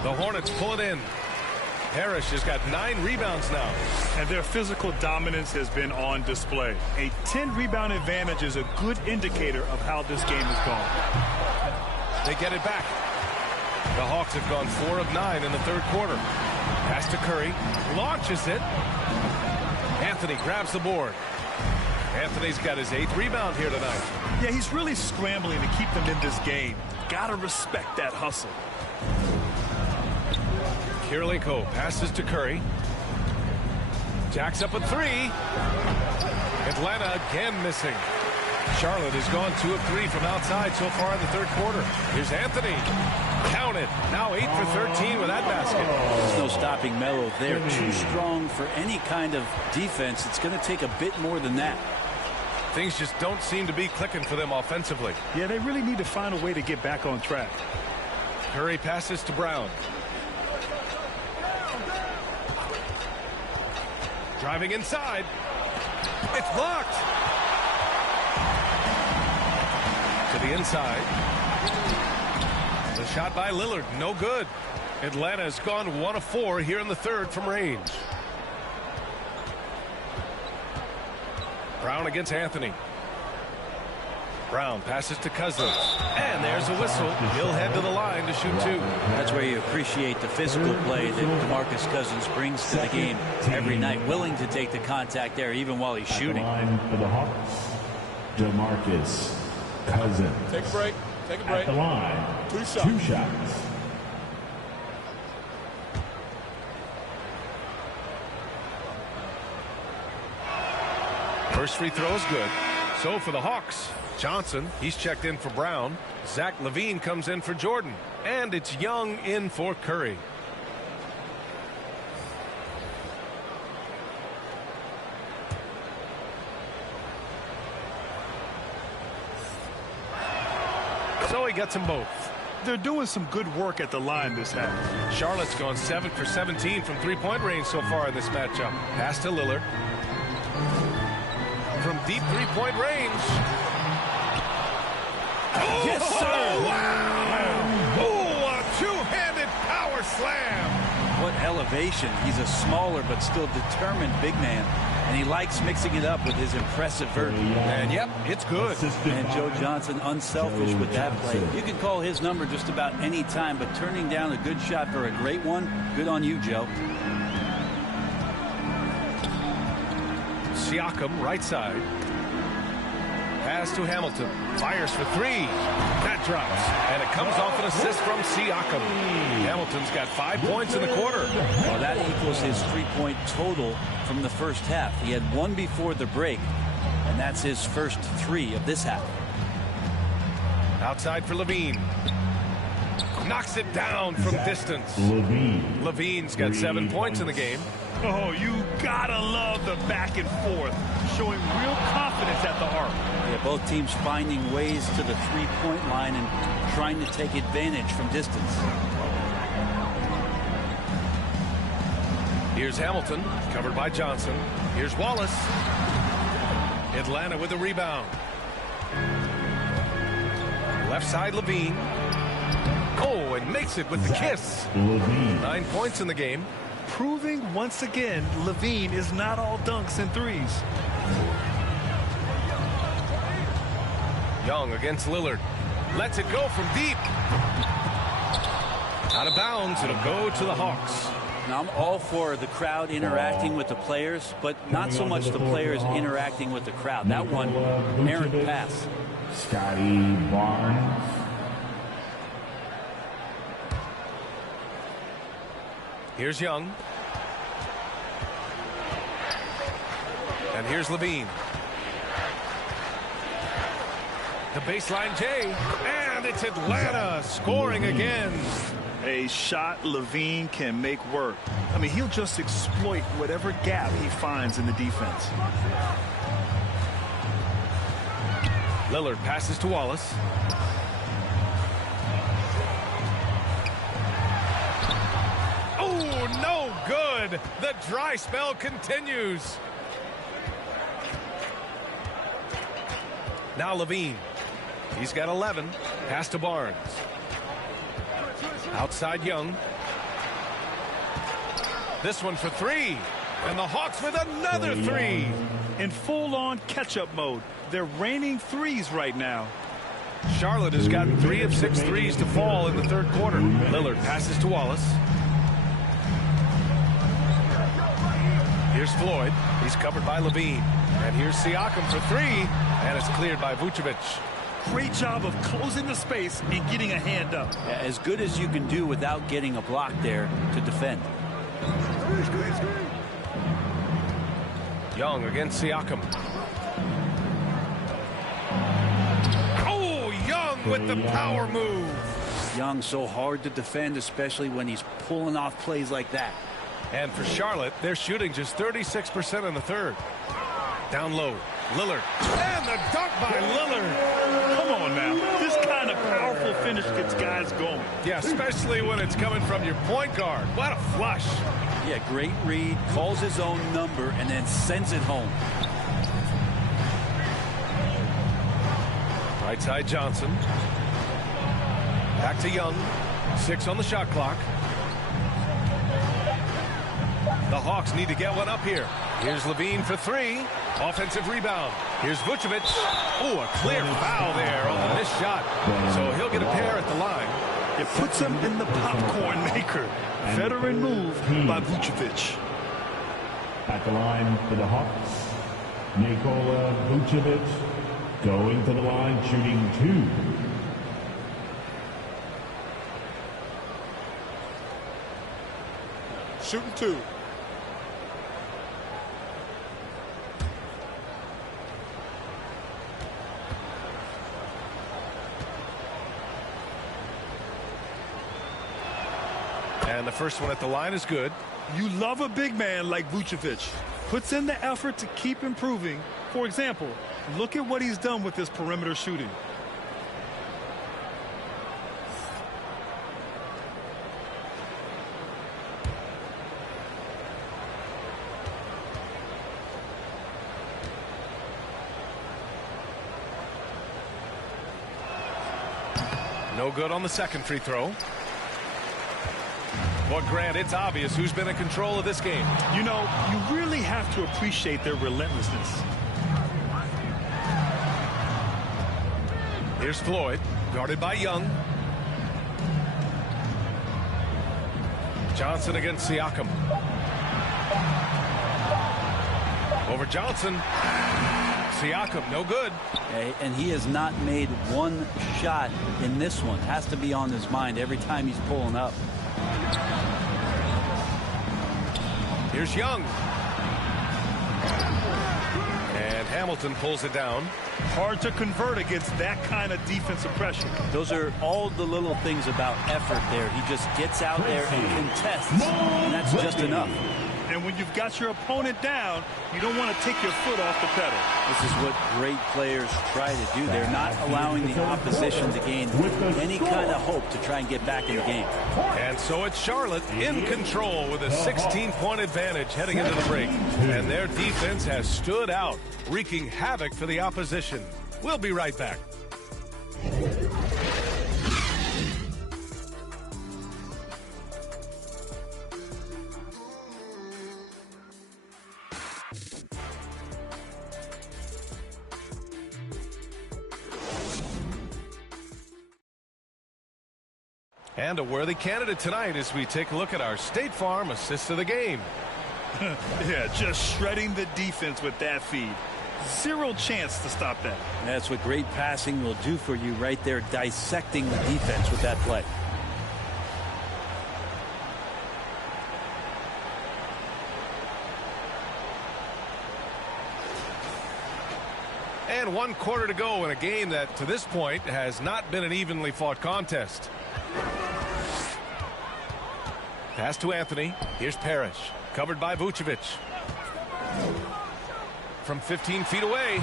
The Hornets pull it in. Parrish has got 9 rebounds now. And their physical dominance has been on display. A 10-rebound advantage is a good indicator of how this game has gone. They get it back. The Hawks have gone 4 of 9 in the third quarter. Pass to Curry. Launches it. Anthony grabs the board. Anthony's got his 8th rebound here tonight. Yeah, he's really scrambling to keep them in this game. Gotta respect that hustle. Kirilenko passes to Curry. Jacks up a 3. Atlanta again missing. Charlotte has gone 2 of 3 from outside so far in the third quarter. Here's Anthony. Count it. Now 8 for 13 with that basket. There's no stopping Melo. They're too strong for any kind of defense. It's going to take a bit more than that. Things just don't seem to be clicking for them offensively. Yeah, they really need to find a way to get back on track. Curry passes to Brown. Driving inside. It's blocked. To the inside. The shot by Lillard, no good. Atlanta has gone 1 of 4 here in the third from range. Brown against Anthony. Brown passes to Cousins. And there's a whistle. He'll head to the line to shoot 2. That's where you appreciate the physical play that DeMarcus Cousins brings to the game every night. Willing to take the contact there even while he's shooting. Line for the Hawks, DeMarcus Cousins. Take a break. Take a break. At the line, 2 shots. 2 shots. First free throw is good. So for the Hawks, Johnson, he's checked in for Brown. Zach LaVine comes in for Jordan. And it's Young in for Curry. So he gets them both. They're doing some good work at the line this half. Charlotte's gone 7 for 17 from three-point range so far in this matchup. Pass to Lillard. From deep three-point range. Oh, Yes, sir. Wow. Oh, a two-handed power slam. What elevation. He's a smaller but still determined big man. And he likes mixing it up with his impressive vert. And yep, it's good. And Joe Johnson unselfish with that play. You can call his number just about any time, but turning down a good shot for a great one, good on you, Joe. Siakam, right side. Pass to Hamilton. Fires for 3. That drops. And it comes off an assist from Siakam. Hamilton's got 5 points in the quarter. Well, that equals his 3-point total from the first half. He had 1 before the break, and that's his first 3 of this half. Outside for LaVine. Knocks it down from distance. LaVine's got 7 points in the game. Oh, you gotta love the back and forth, showing real confidence at the arc. Yeah, both teams finding ways to the 3-point line and trying to take advantage from distance. Here's Hamilton, covered by Johnson. Here's Wallace. Atlanta with a rebound. Left side, LaVine. Oh, and makes it with the kiss. 9 points in the game. Proving once again, LaVine is not all dunks and threes. Young against Lillard. Lets it go from deep. Out of bounds. It'll go to the Hawks. Now, I'm all for the crowd interacting with the players, but not so much the players interacting with the crowd. That one, errant pass. Scotty Barnes. Here's Young. And here's LaVine. The baseline J. And it's Atlanta scoring again. A shot LaVine can make work. I mean, he'll just exploit whatever gap he finds in the defense. Lillard passes to Wallace. Oh, no good. The dry spell continues. Now LaVine. He's got 11. Pass to Barnes. Outside Young. This one for 3. And the Hawks with another 3. In full-on catch-up mode. They're raining threes right now. Charlotte has gotten 3 of 6 threes to fall in the third quarter. Lillard passes to Wallace. Here's Floyd. He's covered by LaVine. And here's Siakam for 3. And it's cleared by Vucevic. Great job of closing the space and getting a hand up. Yeah, as good as you can do without getting a block there to defend. Young against Siakam. Oh, Young with the power move. Young so hard to defend, especially when he's pulling off plays like that. And for Charlotte, they're shooting just 36% in the third. Down low, Lillard. And the dunk by Lillard. Come on now. This kind of powerful finish gets guys going. Yeah, especially when it's coming from your point guard. What a flush. Yeah, great read, calls his own number, and then sends it home. Right side Johnson. Back to Young. 6 on the shot clock. The Hawks need to get one up here. Here's LaVine for 3. Offensive rebound. Here's Vucevic. Oh, a clear foul there on the missed shot. So he'll get a pair at the line. It puts him in the popcorn maker. Veteran move by Vucevic. At the line for the Hawks, Nikola Vucevic going to the line, shooting 2. Shooting 2. And the first one at the line is good. You love a big man like Vucevic. Puts in the effort to keep improving. For example, look at what he's done with his perimeter shooting. No good on the second free throw. But Grant, it's obvious who's been in control of this game. You know, you really have to appreciate their relentlessness. Here's Floyd, guarded by Young. Johnson against Siakam. Over Johnson. Siakam, no good. And he has not made one shot in this one. Has to be on his mind every time he's pulling up. Here's Young. And Hamilton pulls it down. Hard to convert against that kind of defensive pressure. Those are all the little things about effort there. He just gets out there and contests, and that's just enough. And when you've got your opponent down, you don't want to take your foot off the pedal. This is what great players try to do. They're not allowing the opposition to gain any kind of hope to try and get back in the game. And so it's Charlotte in control with a 16-point advantage heading into the break. And their defense has stood out, wreaking havoc for the opposition. We'll be right back. And a worthy candidate tonight as we take a look at our State Farm assist of the game. Yeah, just shredding the defense with that feed. Zero chance to stop that. That's what great passing will do for you right there, dissecting the defense with that play. And 1 quarter to go in a game that to this point has not been an evenly fought contest. Pass to Anthony. Here's Parrish, covered by Vucevic. From 15 feet away.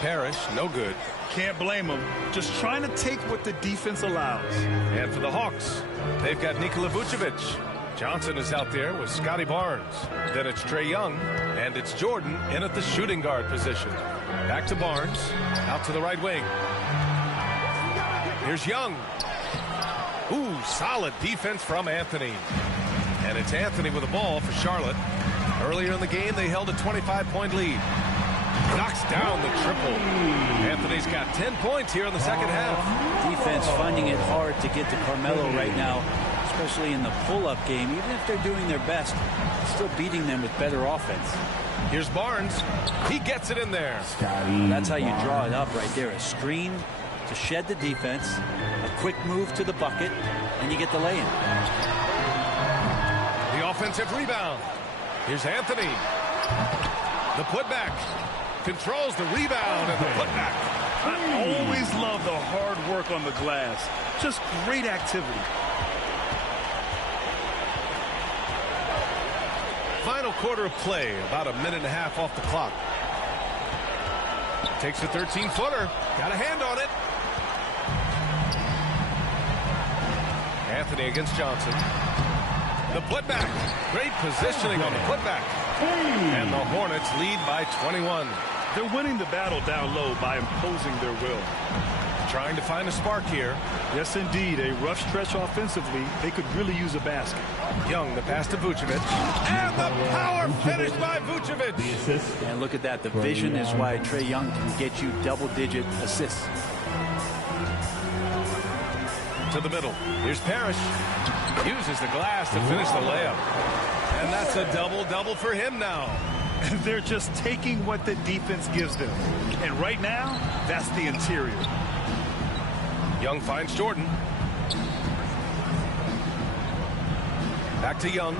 Parrish, no good. Can't blame him. Just trying to take what the defense allows. And for the Hawks, they've got Nikola Vucevic. Johnson is out there with Scotty Barnes. Then it's Trae Young, and it's Jordan in at the shooting guard position. Back to Barnes, out to the right wing. Here's Young. Ooh, solid defense from Anthony. And it's Anthony with the ball for Charlotte. Earlier in the game, they held a 25-point lead. Knocks down the triple. Anthony's got 10 points here in the second half. Defense finding it hard to get to Carmelo right now, especially in the pull-up game. Even if they're doing their best, still beating them with better offense. Here's Barnes. He gets it in there. That's how you draw it up right there. A screen to shed the defense, a quick move to the bucket, and you get the lay-in. The offensive rebound. Here's Anthony. The putback. Controls the rebound and the putback. I always love the hard work on the glass. Just great activity. Final quarter of play, about a minute and a half off the clock. Takes a 13-footer. Got a hand on it. Anthony against Johnson. The putback. Great positioning on the putback. And the Hornets lead by 21. They're winning the battle down low by imposing their will. Trying to find a spark here. Yes, indeed. A rough stretch offensively. They could really use a basket. Young, the pass to Vucevic. And the power finish by Vucevic. And look at that. The vision is why Trae Young can get you double-digit assists. To the middle. Here's Parrish. Uses the glass to finish the layup. And that's a double-double for him now. They're just taking what the defense gives them. And right now, that's the interior. Young finds Jordan. Back to Young.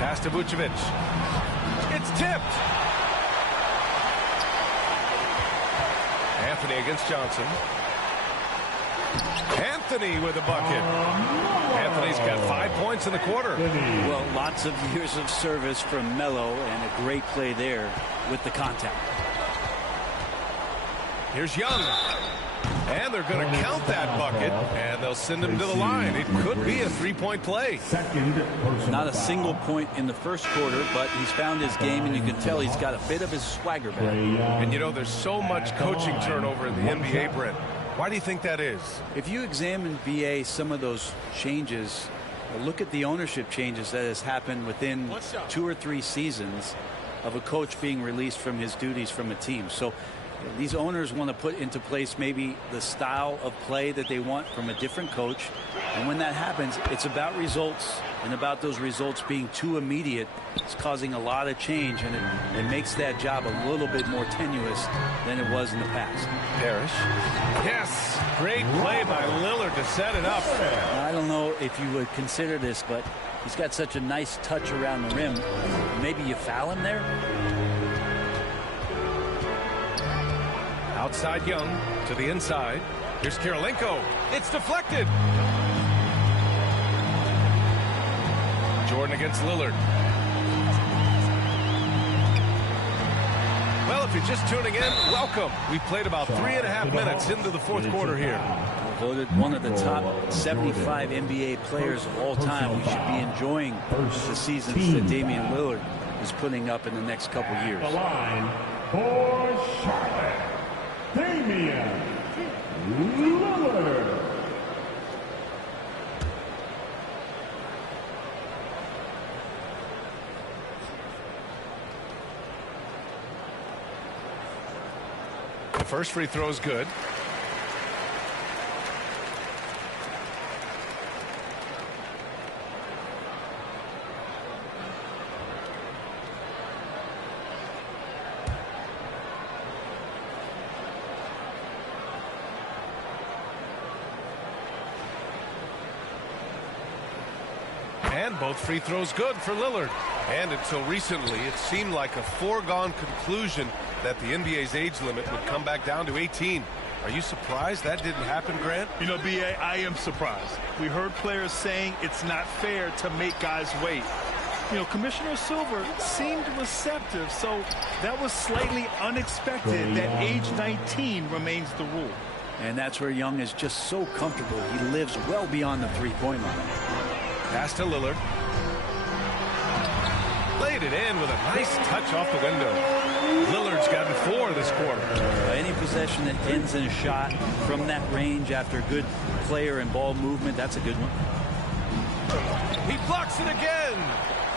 Pass to Vucevic. It's tipped. Anthony against Johnson. Anthony with a bucket. Anthony's got 5 points in the quarter. Well, lots of years of service from Melo and a great play there with the contact. Here's Young. And they're going to count that bucket, and they'll send him to the line. It could be a three-point play. Not a single point in the first quarter, but he's found his game, and you can tell he's got a bit of his swagger back. And, you know, there's so much coaching turnover in the NBA, Brent. Why do you think that is? If you examine BA, some of those changes, look at the ownership changes that has happened within 2 or 3 seasons of a coach being released from his duties from a team. So these owners want to put into place maybe the style of play that they want from a different coach. And when that happens, it's about results, and about those results being too immediate. It's causing a lot of change, and it makes that job a little bit more tenuous than it was in the past. Parrish. Yes. Great play by Lillard to set it up. I don't know if you would consider this, but he's got such a nice touch around the rim. Maybe you foul him there? Outside Young to the inside. Here's Kirilenko. It's deflected. Jordan against Lillard. Well, if you're just tuning in, welcome. We've played about 3.5 minutes into the fourth quarter here. Voted one of the top 75 NBA players of all time. We should be enjoying the seasons that Damian Lillard is putting up in the next couple years. The line for Charlotte, Damian Lillard. The first free throw is good. And both free throws good for Lillard. And until recently, it seemed like a foregone conclusion that the NBA's age limit would come back down to 18. Are you surprised that didn't happen, Grant? You know, B.A., I am surprised. We heard players saying it's not fair to make guys wait. You know, Commissioner Silver seemed receptive, so that was slightly unexpected that age 19 remains the rule. And that's where Young is just so comfortable. He lives well beyond the three-point line. Pass to Lillard. Laid it in with a nice touch off the window. Lillard's gotten 4 this quarter. Any possession that ends in a shot from that range after good player and ball movement, that's a good one. He blocks it again.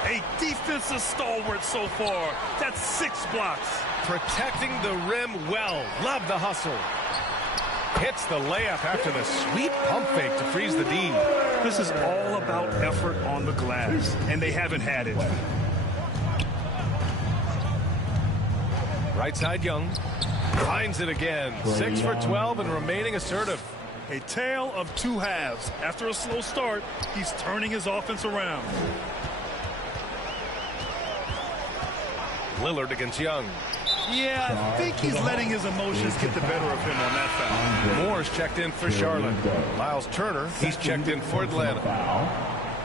A defensive stalwart so far. That's 6 blocks. Protecting the rim well. Love the hustle. Hits the layup after the sweet pump fake to freeze the D. This is all about effort on the glass, and they haven't had it. Right side Young. Finds it again. 6 for 12 and remaining assertive. A tale of 2 halves. After a slow start, he's turning his offense around. Lillard against Young. Yeah, I think he's letting his emotions get the better of him on that foul. Moore's checked in for Charlotte. Miles Turner, he's checked in for Atlanta.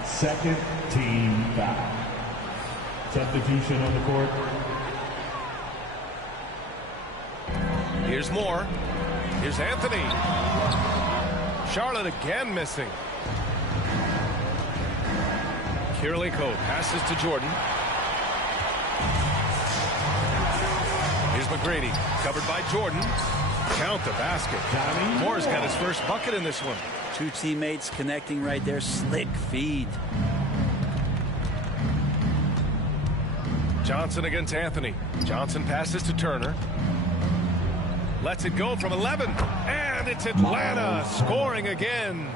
Second team foul. Substitution on the court. Here's Moore. Here's Anthony. Charlotte again missing. Kirilenko passes to Jordan. McGrady, covered by Jordan. Count the basket. Moore's got his first bucket in this one. Two teammates connecting right there. Slick feed. Johnson against Anthony. Johnson passes to Turner. Lets it go from 11. And it's Atlanta scoring again.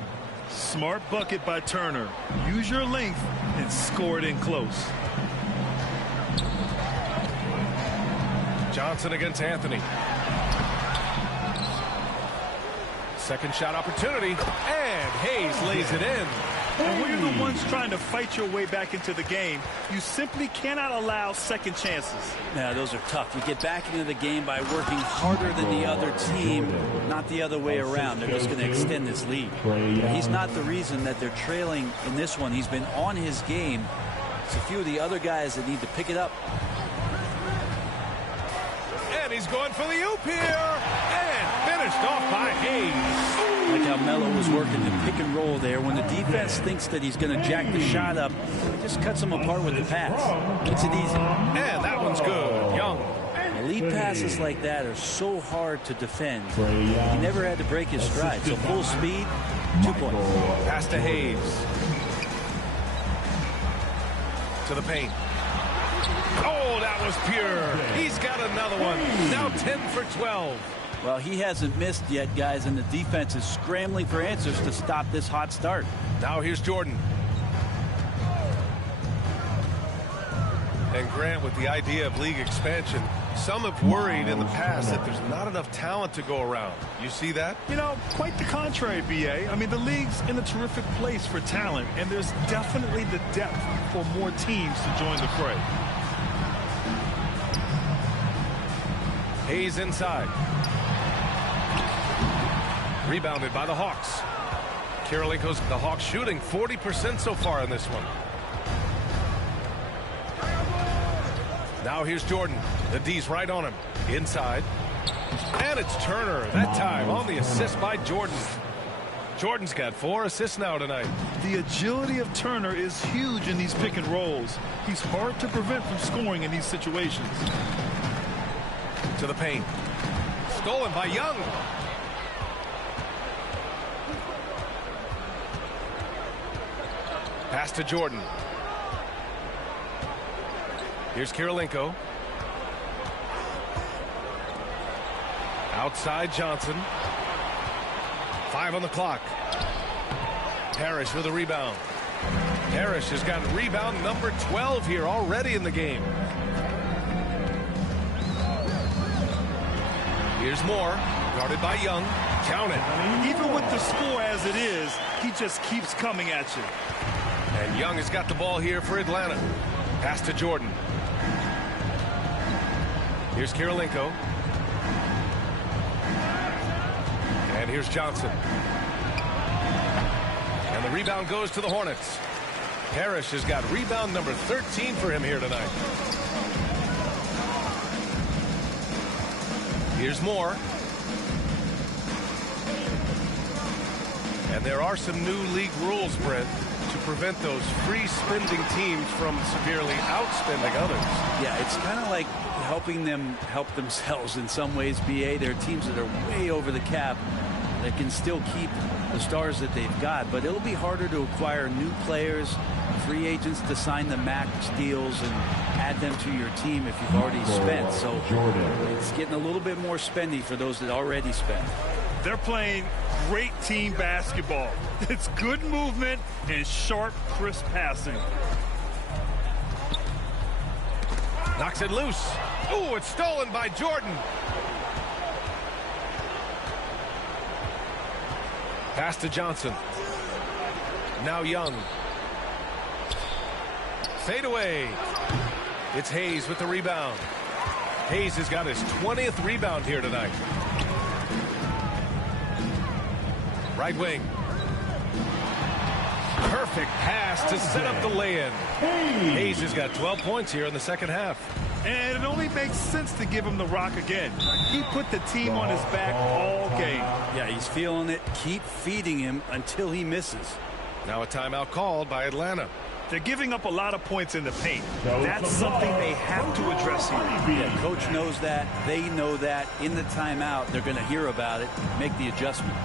Smart bucket by Turner. Use your length and score it in close. Johnson against Anthony. Second shot opportunity, and Hayes lays it in. And when you're the ones trying to fight your way back into the game, you simply cannot allow second chances. Yeah, those are tough. You get back into the game by working harder than the other team, not the other way around. They're just going to extend this lead. He's not the reason that they're trailing in this one. He's been on his game. It's a few of the other guys that need to pick it up. And he's going for the oop here, and finished off by Hayes. Like how Melo was working the pick and roll there. When the defense thinks that he's going to jack the shot up, he just cuts them apart with the pass. Makes it easy. And that one's good. Young. Elite passes like that are so hard to defend. He never had to break his stride. So full speed, 2 points. Pass to Hayes. To the paint. Oh, that was pure. He's got another one. Now 10 for 12. Well, he hasn't missed yet, guys, and the defense is scrambling for answers to stop this hot start. Now here's Jordan. And Grant, with the idea of league expansion, some have worried in the past that there's not enough talent to go around. You see that? You know, quite the contrary, B.A. I mean, the league's in a terrific place for talent, and there's definitely the depth for more teams to join the fray. Hayes inside. Rebounded by the Hawks. Kirilenko's the Hawks shooting 40% so far in this one. Now here's Jordan. The D's right on him. Inside. And it's Turner that time on the assist by Jordan. Jordan's got 4 assists now tonight. The agility of Turner is huge in these pick and rolls. He's hard to prevent from scoring in these situations. To the paint. Stolen by Young. Pass to Jordan. Here's Kirilenko. Outside Johnson. 5 on the clock. Parrish with a rebound. Parrish has got rebound number 12 here already in the game. Here's Moore, guarded by Young. Count it. Even with the score as it is, he just keeps coming at you. And Young has got the ball here for Atlanta. Pass to Jordan. Here's Kirilenko. And here's Johnson. And the rebound goes to the Hornets. Parrish has got rebound number 13 for him here tonight. Here's Moore. And there are some new league rules, Brent, to prevent those free spending teams from severely outspending others. Yeah, it's kind of like helping them help themselves in some ways, BA. There are teams that are way over the cap that can still keep the stars that they've got, but it'll be harder to acquire new players, free agents to sign the max deals and add them to your team if you've already spent. So it's getting a little bit more spendy for those that already spent. They're playing great team basketball. It's good movement and sharp, crisp passing. Knocks it loose. Ooh, it's stolen by Jordan. Pass to Johnson. Now Young. Fade away. It's Hayes with the rebound. Hayes has got his 20th rebound here tonight. Right wing. Perfect pass to set up the lay-in. Hayes has got 12 points here in the second half. And it only makes sense to give him the rock again. He put the team on his back all game. Yeah, he's feeling it. Keep feeding him until he misses. Now a timeout called by Atlanta. They're giving up a lot of points in the paint. That's something they have to address here. Yeah, coach knows that. They know that. In the timeout, they're going to hear about it, make the adjustment.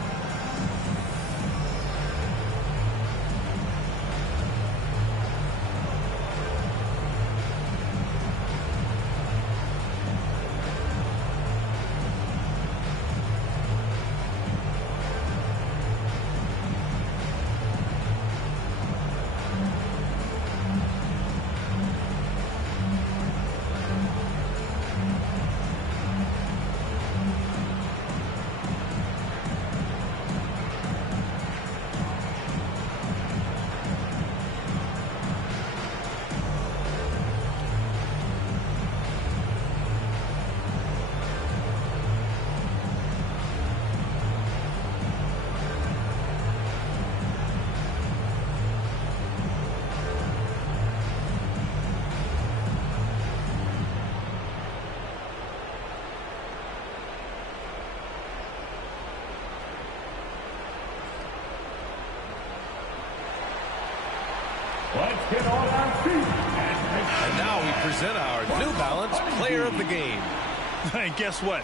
Let's get on our feet. And now we present our New Balance Player of the Game. And guess what?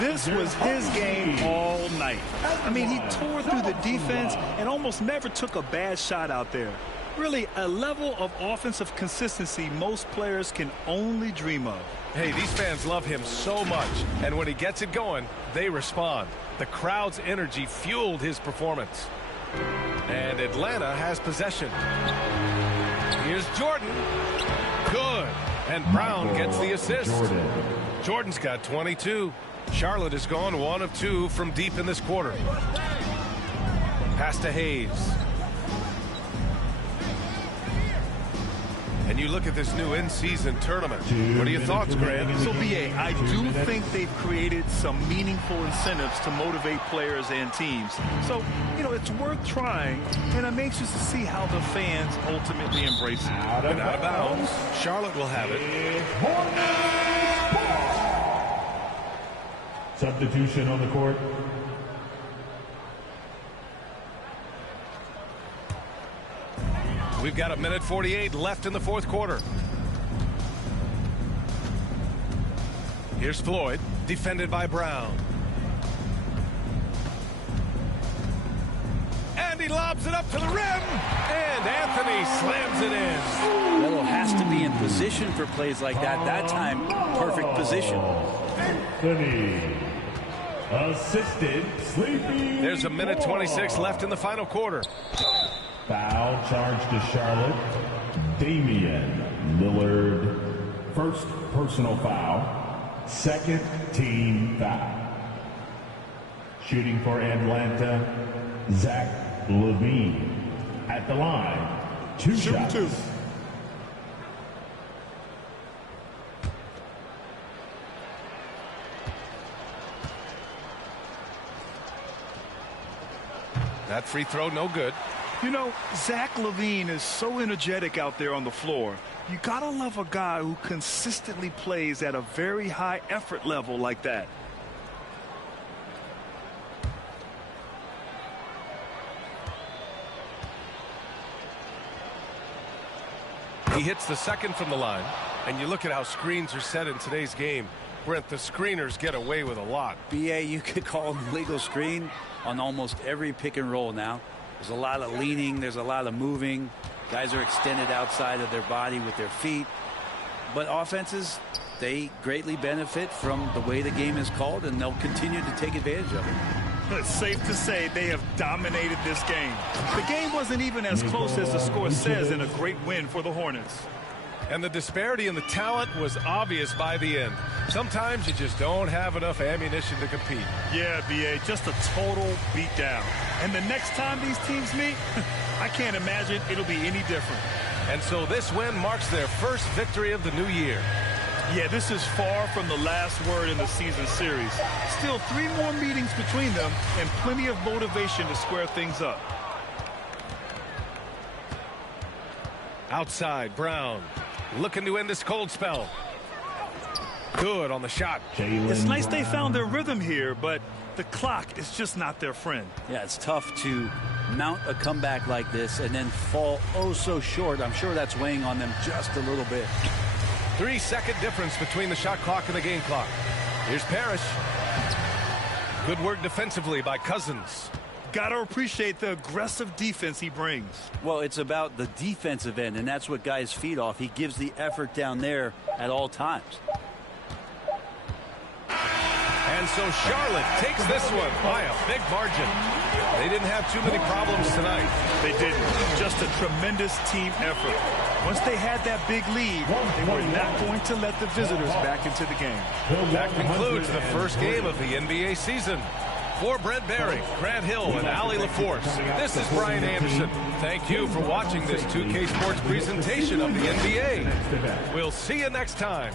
This was his game all night. I mean, he tore through the defense and almost never took a bad shot out there. Really, a level of offensive consistency most players can only dream of. Hey, these fans love him so much, and when he gets it going, they respond. The crowd's energy fueled his performance. And Atlanta has possession. Here's Jordan. Good. And Brown gets the assist. Jordan's got 22. Charlotte has gone 1 of 2 from deep in this quarter. Pass to Hayes. And you look at this new in-season tournament. What are your thoughts, Grant? So, B.A., I do think they've created some meaningful incentives to motivate players and teams. So, you know, it's worth trying, and I'm anxious to see how the fans ultimately embrace it. And out of bounds. Charlotte will have it. Substitution on the court. We've got 1:48 left in the fourth quarter. Here's Floyd, defended by Brown. And he lobs it up to the rim. And Anthony slams it in. Melo has to be in position for plays like that. That time, perfect position. Anthony. Assisted sleeping. There's 1:26 left in the final quarter. Foul charge to Charlotte. Damian Lillard. First personal foul. Second team foul. Shooting for Atlanta, Zach LaVine. At the line, 2 shots. That free throw, no good. You know, Zach LaVine is so energetic out there on the floor. You gotta love a guy who consistently plays at a very high effort level like that. He hits the second from the line, and you look at how screens are set in today's game. Brent, the screeners get away with a lot. BA, you could call them legal screen on almost every pick and roll now. There's a lot of leaning. There's a lot of moving. Guys are extended outside of their body with their feet. But offenses, they greatly benefit from the way the game is called, and they'll continue to take advantage of it. It's safe to say they have dominated this game. The game wasn't even as close as the score says in a great win for the Hornets. And the disparity in the talent was obvious by the end. Sometimes you just don't have enough ammunition to compete. Yeah, B.A., just a total beatdown. And the next time these teams meet, I can't imagine it'll be any different. And so this win marks their first victory of the new year. Yeah, this is far from the last word in the season series. Still 3 more meetings between them and plenty of motivation to square things up. Outside, Brown looking to end this cold spell. Good on the shot. It's nice they found their rhythm here, but the clock is just not their friend. Yeah, it's tough to mount a comeback like this and then fall oh so short. I'm sure that's weighing on them just a little bit. 3-second difference between the shot clock and the game clock. Here's Parrish. Good work defensively by Cousins. Got to appreciate the aggressive defense he brings. Well, it's about the defensive end, and that's what guys feed off. He gives the effort down there at all times. And so Charlotte takes this one by a big margin. They didn't have too many problems tonight. They didn't. Just a tremendous team effort. Once they had that big lead, they were not going to let the visitors back into the game. That concludes the first game of the NBA season. For Brent Barry, Grant Hill, and Allie LaForce, this is Brian Anderson. Thank you for watching this 2K Sports presentation of the NBA. We'll see you next time.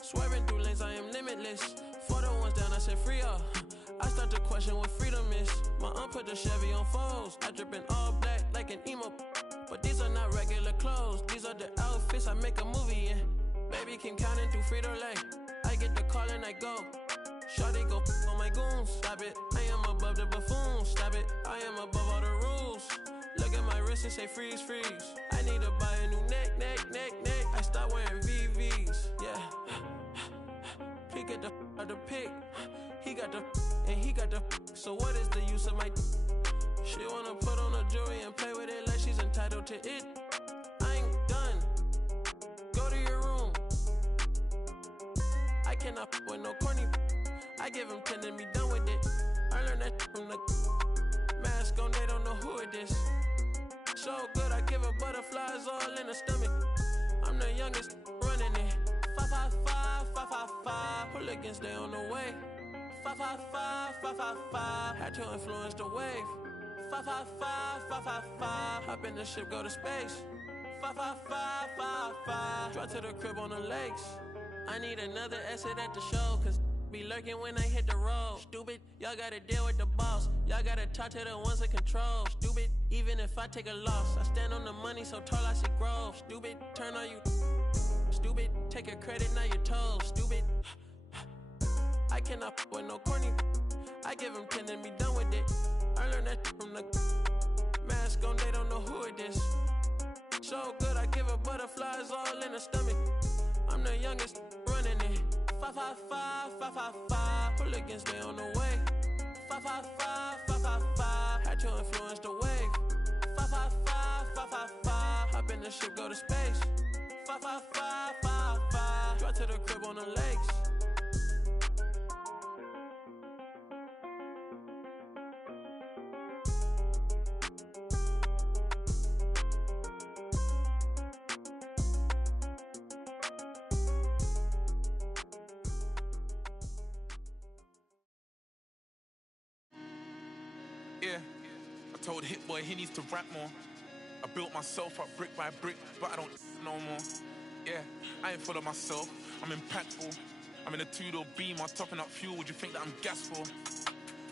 Swerving through lanes, I am limitless. For the ones down, I said free up. I start to question what freedom is. My aunt put the Chevy on foes. I drip in all black like an emo. But these are not regular clothes. These are the outfits I make a movie in. Baby keep counting through Frito-Lay. I get the call and I go. Shawty go on my goons. Stop it, I am above the buffoons. Stop it, I am above all the rules. Look at my wrist and say freeze, freeze. I need to buy a new neck. I start wearing VVs, yeah. He get the out the pick. He got the and he got the. So what is the use of my? She wanna put on a jewelry and play with it like she's entitled to it. I ain't done. Go to your room. I cannot with no corny. I give him 10 and be done with it. I learned that from the mask on. They don't know who it is. So good, I give her butterflies all in the stomach. I'm the youngest running it. 555. Hooligans, they on the way. 555. Had to influence the wave. 555. Hop in the ship, go to space. 555. Drive to the crib on the lakes. I need another exit at the show, cause be lurking when I hit the road. Stupid, y'all gotta deal with the boss. Y'all gotta talk to the ones in control. Stupid, even if I take a loss, I stand on the money so tall I see growth. Stupid, turn on you. Stupid, take your credit, now you're told. Stupid, I cannot with no corny. I give him 10 and be done with it. I learned that from the mask on, they don't know who it is. So good, I give her butterflies all in the stomach. I'm the youngest running it. 555. Hooligans, they on the way. 555. Had to influence the wave. 555. Hop in the ship, go to space. 555. Drive to the crib on the lakes. Yeah, I told Hit Boy he needs to rap more. I built myself up brick by brick, but I don't no more. Yeah, I ain't full of myself, I'm impactful. I'm in a two-door beam, I'm topping up fuel. Would you think that I'm gas for?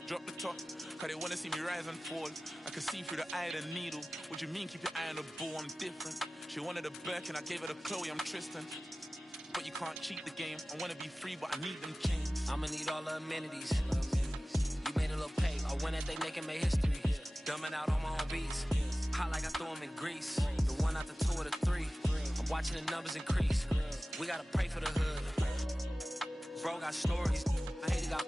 Drop the top, cause they wanna see me rise and fall. I can see through the eye of the needle. What you mean keep your eye on the ball? I'm different. She wanted a Birkin, I gave her the Chloe, I'm Tristan. But you can't cheat the game. I wanna be free, but I need them chains. I'ma need all the amenities. You made a little pay, I went at they neck and made history. Dumbing out on my own beats. Hot like I threw them in grease. The 1 out the 2 or the 3. I'm watching the numbers increase. We gotta pray for the hood. Bro got stories. I hate it got.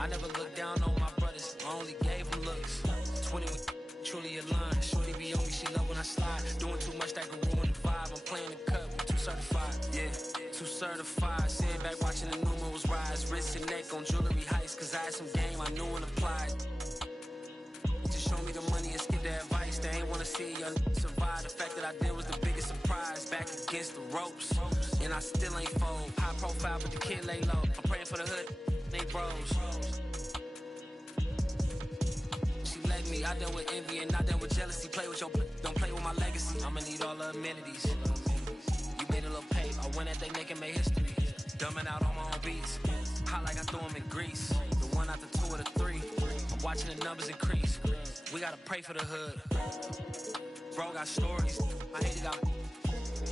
I never looked down on my brothers. I only gave them looks. 20 with truly aligned. Shorty be on me, she love when I slide. Doing too much that can ruin the vibe. I'm playing the cut, we too certified. Yeah, too certified. Sitting back watching the numerals rise. Wrist and neck on jewelry heights. Cause I had some game I knew and applied. Show me the money and skip the advice. They ain't wanna see young survive. The fact that I did was the biggest surprise. Back against the ropes, and I still ain't fold. High profile, but the kid lay low. I'm praying for the hood, they bros. She let me, I dealt with envy and I dealt with jealousy. Play with your, don't play with my legacy. I'ma need all the amenities. You made a little pay, I went at they neck and made history. Dumbing out on my own beats. Hot like I threw them in grease. The 1 out the 2 or the 3. I'm watching the numbers increase. We gotta pray for the hood. Bro got stories. I hate it got.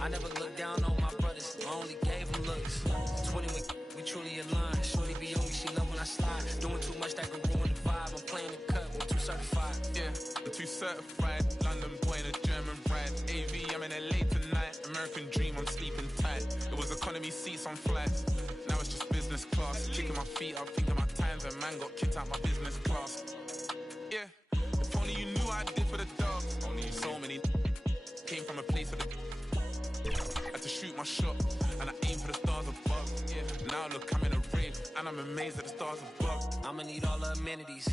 I never looked down on my brothers. I only gave them looks. 20 we truly aligned. Shorty be on me, she love when I slide. Doing too much that can ruin the vibe. I'm playing the cut, we too certified. certified. London boy in a German ride. AV, I'm in LA tonight. American dream, I'm sleeping tight. It was economy seats on flights. Now it's just business class. Kicking my feet up, thinking my times when man got kicked out my business class. Yeah, if only you knew what I did for the dogs. Only so many came from a place of the had to shoot my shot, and I aim for the stars above. Yeah, now look, I'm in a rave, and I'm amazed at the stars above. I'ma need all the amenities.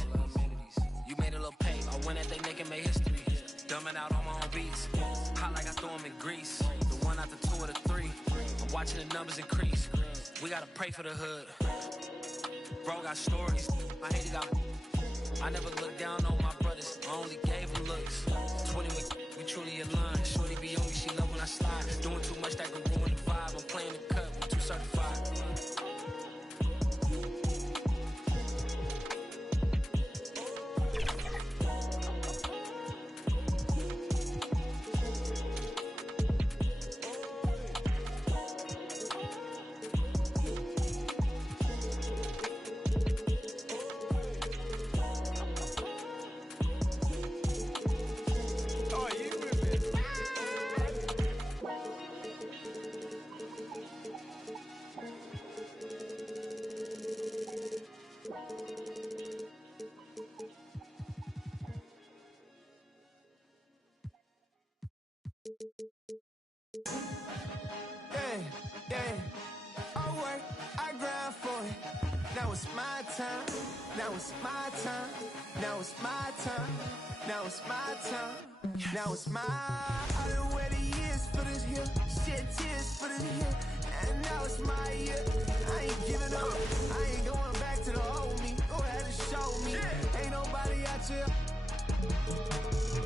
You made a little pay, I win at they naked made history. Dumbing out on my own beats. Hot like I throw them in grease. The 1 out the 2 or the 3. I'm watching the numbers increase. We gotta pray for the hood. Bro got stories. I hate it, I never looked down on my brothers. I only gave them looks. 20 we truly aligned. Shorty be on me, she love when I slide. Doing too much that can ruin the vibe. I'm playing the cut, I'm too certified. Now it's my time. Now it's my time. Now it's my time. Now it's my time. Now it's my. I done waited years for this here. Shed tears for this here. And now it's my year. I ain't giving up. I ain't going back to the old me. Go ahead and show me. Ain't nobody out here.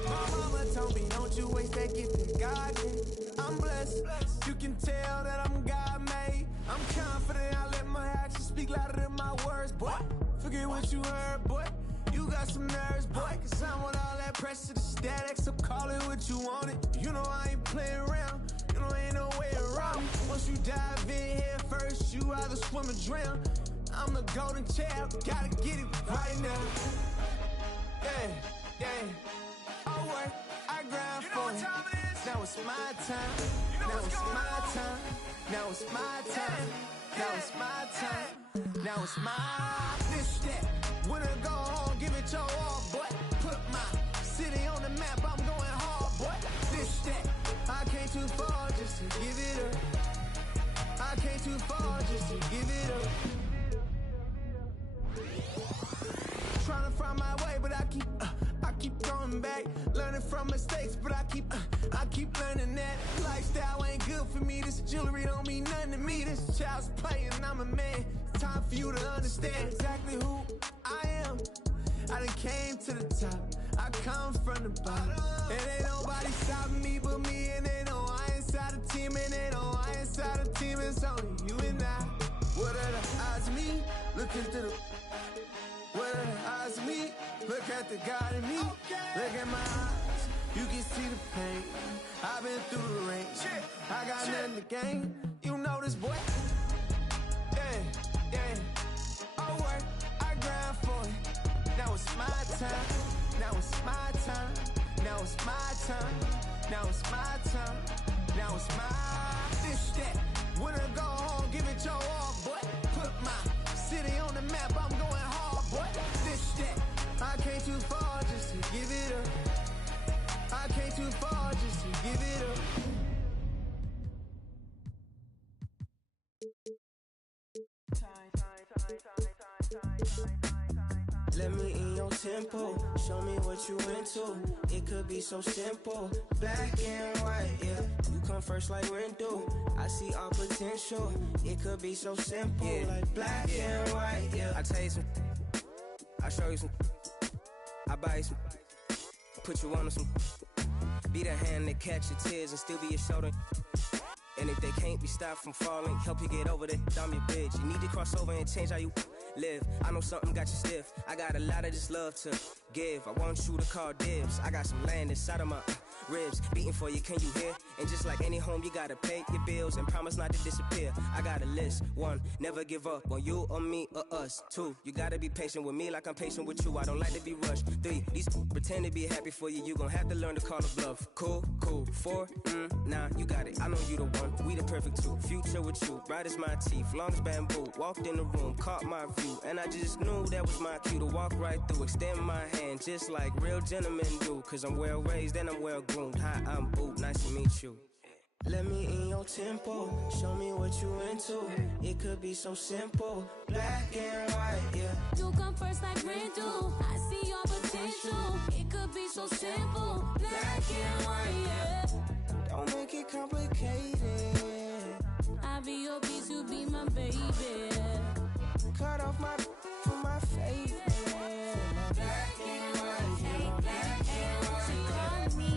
My mama told me, don't you waste that gift that God gave. I'm blessed. You can tell that I'm God made. I'm confident. I let my actions speak louder than my words, boy. Forget what you heard, boy. You got some nerves, boy. Cause I want all that pressure to static. So call it what you want it. You know I ain't playing around. You know ain't no way around me. Once you dive in head first, you either swim or drown. I'm the golden child. Gotta get it right now. Yeah, yeah. I work, I grind for it. Now it's my time. Now it's my time. Now it's my time. Now it's my time. Now it's my this that. When I go home, give it your all, boy. Put my city on the map. I'm going hard, boy. This that. I came too far just to give it up. I came too far just to give it up. Trying to find my way, but I keep going back. Learning from mistakes, but I keep learning that lifestyle ain't good for me. This jewelry don't mean nothing to me. This child's playing, I'm a man. It's time for you to understand exactly who I am. I done came to the top. I come from the bottom. And ain't nobody stopping me but me. And they know I inside the team. And they know I inside the team. It's only you and I. What are the odds of me? Look into the. What are the odds of me? Look at the God in me. Look at my eyes. You can see the pain. I've been through the rain. I got nothing to gain. You know this, boy. Yeah, yeah. I work, I grind for it. Now it's my time. Now it's my time. Now it's my time. Now it's my time. Now it's my this that. When I go home, give it your all, boy. Put my city on the map. I'm going hard, boy. This that. I came too far just to give it up. I came too far just to give it up. Let me in your tempo, show me what you into. It could be so simple, black and white, yeah. You come first like window, I see all potential. It could be so simple, yeah. Like black and white, yeah. I tell you some, I show you some, I buy you some, put you on some. Be the hand that catch your tears and still be your shoulder. And if they can't be stopped from falling, help you get over that, I'm your bitch. You need to cross over and change how you live. I know something got you stiff. I got a lot of this love to give. I want you to call dibs. I got some land inside of my ribs beating for you, can you hear? And just like any home, you gotta pay your bills and promise not to disappear. I got a list. 1, never give up on you or me or us. 2, you gotta be patient with me like I'm patient with you. I don't like to be rushed. 3, these pretend to be happy for you. You gon' have to learn to call a bluff. Cool. 4, nah, you got it. I know you the one. We the perfect two. Future with you, bright as my teeth, long as bamboo. Walked in the room, caught my view, and I just knew that was my cue to walk right through. Extend my hand just like real gentlemen do. Cause I'm well raised and I'm well groomed. Hi, I'm Boot. Nice to meet you. Let me in your tempo, show me what you into. It could be so simple, black and white, yeah. You come first like rain do. I see your potential. It could be so simple, black and white, yeah. Don't make it complicated. I'll be your piece, you be my baby. Cut off my for my favorite. Black and white, yeah. Black and white. She call me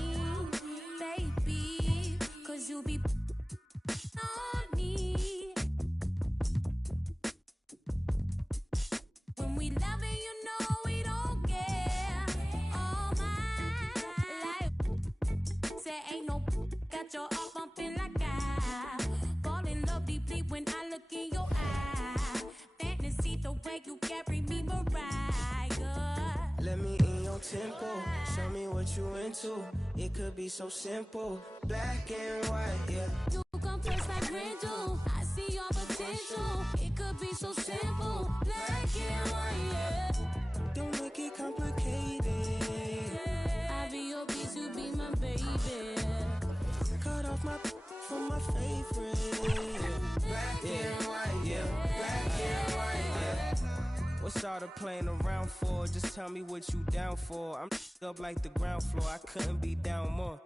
baby, cause you be on me. When we loving, you know we don't care. All my life, say ain't no got your heart bumping like I fall in love deeply when I look in your eye. Fantasy the way you carry me, Mariah. Let me in your tempo, show me what you into. It could be so simple, black and white, yeah. You come first like rain do. I see your potential. It could be so simple, black and white, yeah. Don't make it complicated. I'll be your piece, you be my baby. Cut off my for my favorite. Black and white, yeah. Black and white, yeah. What's all the playing around for? Just tell me what you down for. I'm up like the ground floor. I couldn't be down more.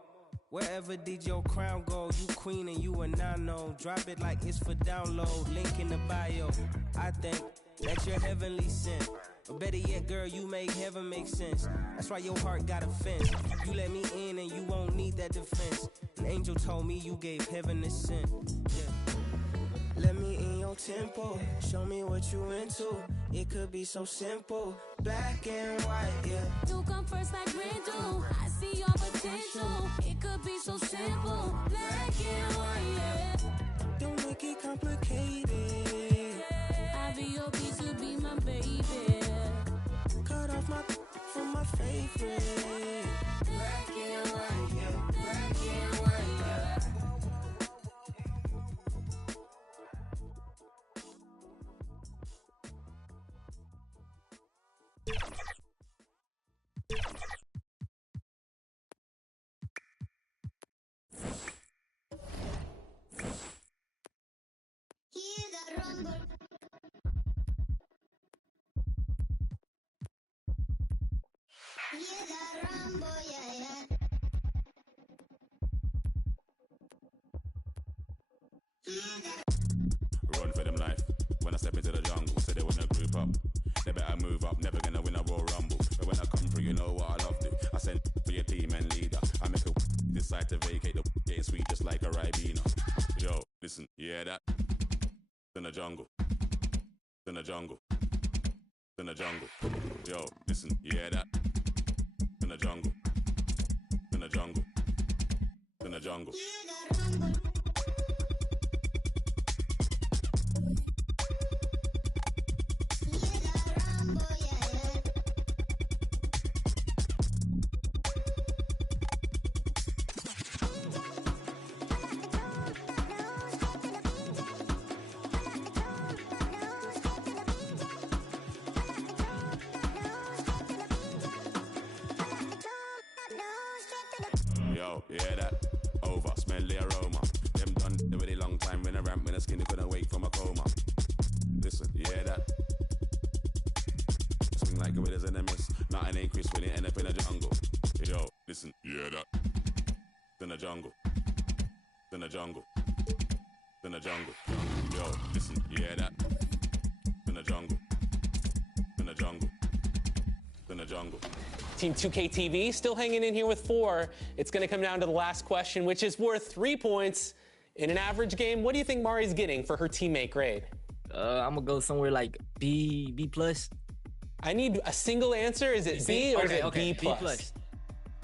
Wherever did your crown go? You queen and you a nano. Drop it like it's for download. Link in the bio. I think that you're heavenly sent. Or better yet, girl, you make heaven make sense. That's why your heart got a fence. You let me in and you won't need that defense. An angel told me you gave heaven a scent. Yeah. Let me in your tempo, show me what you into. It could be so simple, black and white, yeah. You come first like rain do. I see your potential. It could be so simple, black and white, yeah. Don't make it complicated. I'll be your piece, you be my baby. Cut off my for my favorite. Black and white, yeah. Black and white, yeah. Hear the rumble. Hear the rumble, yeah, yeah. Run for them life. When I step into the jungle, say they wanna group up. They better move up, never gonna win a Royal Rumble. But when I come through, you know what I love to. I send for your team and leader. I make a decide to vacate the getting sweet just like a Ribena. Yo, listen, you hear that? In the jungle. In the jungle. In the jungle. Yo, listen, you hear that? In the jungle. In the jungle. In the jungle. Yo, you hear that? Over, smell the aroma. Them done a really long time when I ramp when the skinny couldn't wake from a coma. Listen, you hear that? Swing like a widow's in the mist. Nothing ain't crisp when it end up in the jungle. Yo, listen, you hear that? In the jungle. In the jungle. In the jungle. Yo, listen, you hear that? In the jungle. In the jungle. In the jungle. Team 2K TV still hanging in here with 4. It's going to come down to the last question, which is worth 3 points. In an average game, what do you think Mari's getting for her teammate grade? I'm going to go somewhere like B plus. I need a single answer. Is it B or is it B plus? B plus.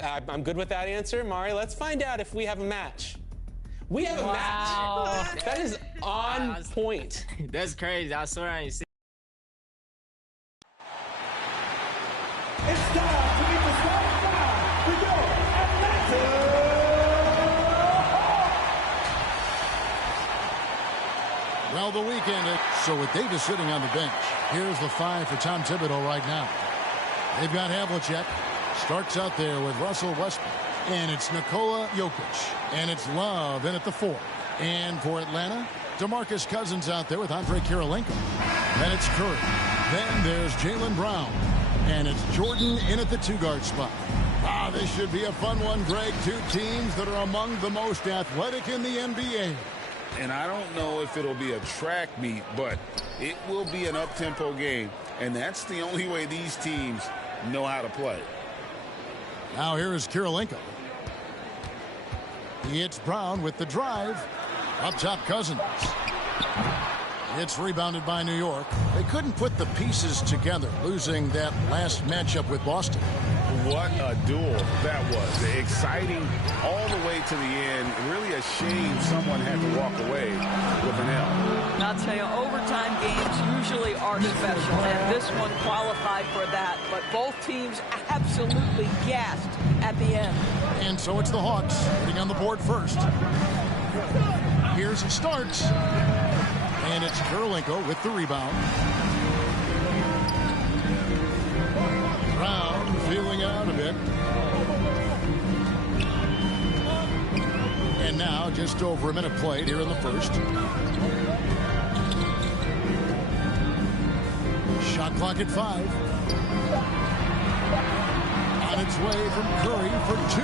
I'm good with that answer. Mari, let's find out if we have a match. We have a match. That is on point. That's crazy. I swear I ain't seen. It's time to meet the starting five for your Atlanta. Well, the weekend, so with Davis sitting on the bench, here's the five for Tom Thibodeau right now. They've got Havlicek. Starks out there with Russell Westbrook. And it's Nikola Jokic. And it's Love in at the 4. And for Atlanta, DeMarcus Cousins out there with Andre Kirilenko. Then it's Curry. Then there's Jaylen Brown. And it's Jordan in at the 2-guard spot. This should be a fun one, Greg. Two teams that are among the most athletic in the NBA. And I don't know if it'll be a track meet, but it will be an up-tempo game. And that's the only way these teams know how to play. Now here is Kirilenko. It's Brown with the drive. Up top, Cousins. It's rebounded by New York. They couldn't put the pieces together, losing that last matchup with Boston. What a duel that was. Exciting all the way to the end. Really a shame someone had to walk away with an L. And I'll tell you, overtime games usually are special, and this one qualified for that. But both teams absolutely gassed at the end. And so it's the Hawks getting on the board first. Here's Starks. And it's Kirilenko with the rebound. Brown feeling out a bit. And now just over a minute played here in the first. Shot clock at 5. On its way from Curry for 2.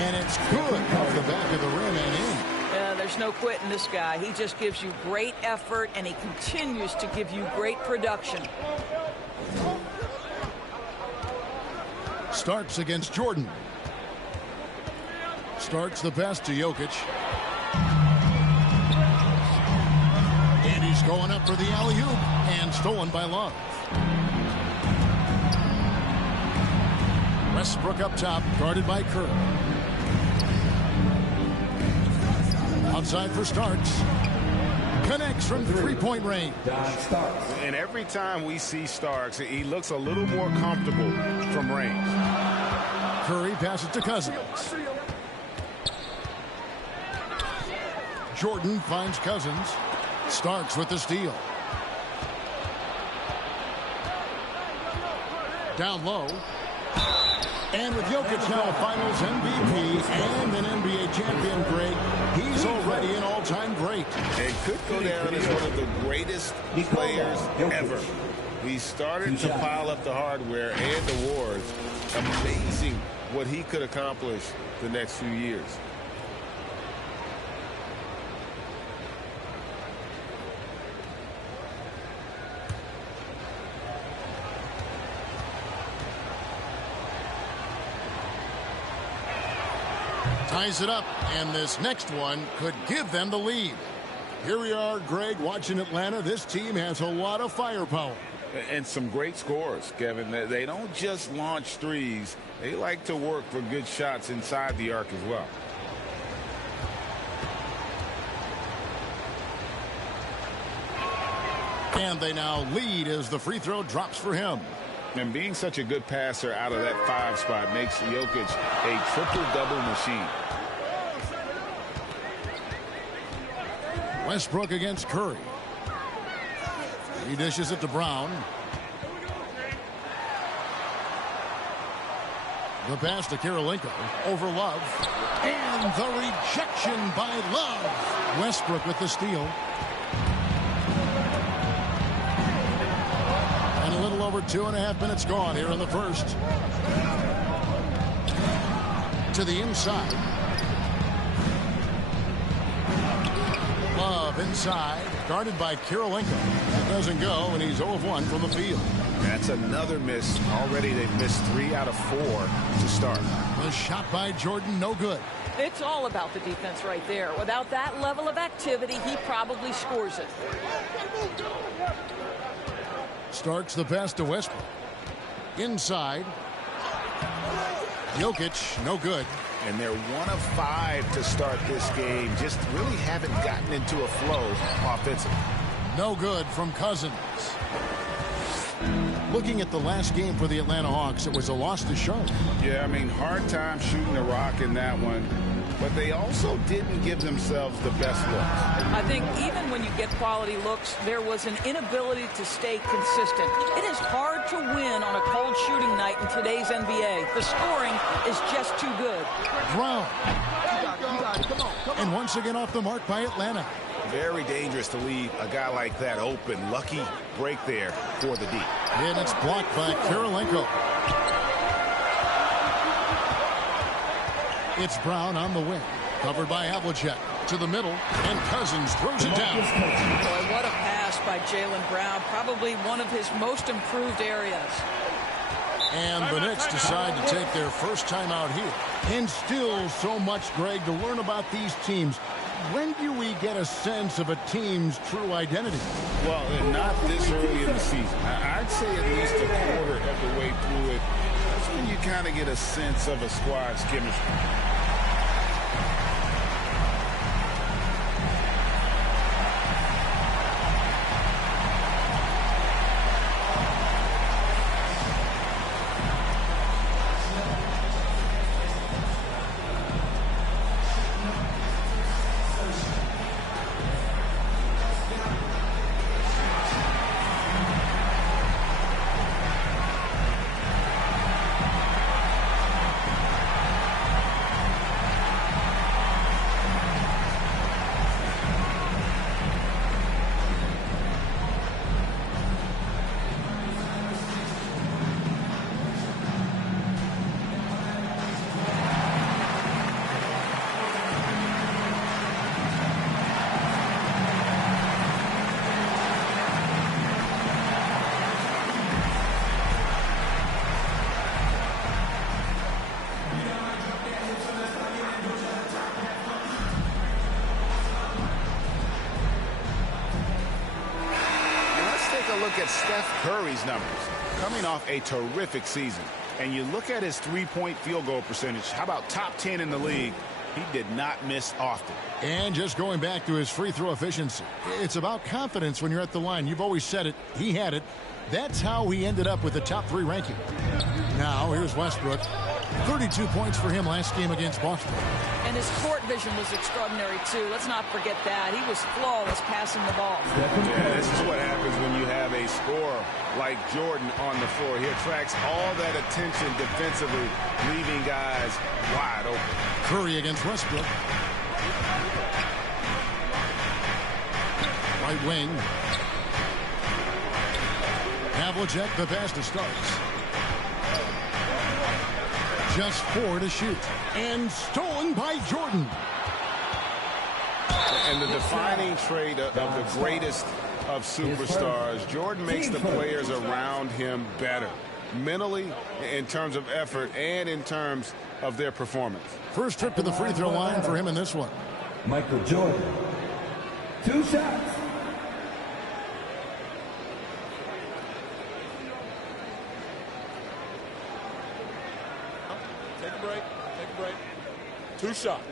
And it's good off the back of the rim and in. There's no quitting this guy. He just gives you great effort, and he continues to give you great production. Starks against Jordan. Starks the pass to Jokic. And he's going up for the alley-oop, and stolen by Love. Westbrook up top, guarded by Curry. Outside for Starks. Connects from three-point range. And every time we see Starks, he looks a little more comfortable from range. Curry passes to Cousins. Jordan finds Cousins. Starks with the steal. Down low. And with Jokic now a Finals MVP and an NBA champion, Greg, he's already an all-time great. And could go down as one of the greatest players ever. He started to pile up the hardware and awards. Amazing what he could accomplish the next few years. Ties it up, and this next one could give them the lead. Here we are, Greg, watching Atlanta. This team has a lot of firepower. And some great scores, Kevin. They don't just launch threes. They like to work for good shots inside the arc as well. And they now lead as the free throw drops for him. And being such a good passer out of that 5 spot makes Jokic a triple-double machine. Westbrook against Curry. He dishes it to Brown. The pass to Kirilenko over Love. And the rejection by Love. Westbrook with the steal. And a little over 2.5 minutes gone here in the first. To the inside. Love inside, guarded by Kirilenko. That doesn't go, and he's 0 of 1 from the field. That's another miss. Already they've missed 3 out of 4 to start. The shot by Jordan, no good. It's all about the defense right there. Without that level of activity, he probably scores it. Starks the pass to Westbrook. Inside. Jokic, no good. And they're 1 of 5 to start this game. Just really haven't gotten into a flow offensively. No good from Cousins. Looking at the last game for the Atlanta Hawks, it was a loss to Charlotte. Yeah, I mean, hard time shooting the rock in that one. But they also didn't give themselves the best looks. I think even when you get quality looks, there was an inability to stay consistent. It is hard to win on a cold shooting night in today's NBA. The scoring is just too good. Brown. And once again off the mark by Atlanta. Very dangerous to leave a guy like that open. Lucky break there for the D. And it's blocked by Kirilenko. It's Brown on the wing. Covered by Havlicek. To the middle. And Cousins throws it down. Boy, what a pass by Jaylen Brown. Probably one of his most improved areas. And the Knicks decide to take their first time out here. And still so much, Greg, to learn about these teams. When do we get a sense of a team's true identity? Well, not this early in the season. I'd say at least a quarter of the way through it. That's when you kind of get a sense of a squad's chemistry. Look at Steph Curry's numbers coming off a terrific season, and you look at his three-point field goal percentage. How about top 10 in the league? He did not miss often. And just going back to his free throw efficiency, it's about confidence when you're at the line. You've always said it. He had it. That's how he ended up with the top 3 ranking. Now here's Westbrook. 32 points for him last game against Boston. And his court vision was extraordinary, too. Let's not forget that. He was flawless passing the ball. Yeah, this is what happens when you have a scorer like Jordan on the floor. He attracts all that attention defensively, leaving guys wide open. Curry against Westbrook. Right wing. Havlicek, the pass to starts. Just 4 to shoot. And stolen by Jordan. And the defining trait of the greatest of superstars, Jordan makes the players around him better. Mentally, in terms of effort, and in terms of their performance. First trip to the free throw line for him in this one. Michael Jordan. 2 shots. Take a break. Take a break. 2 shots.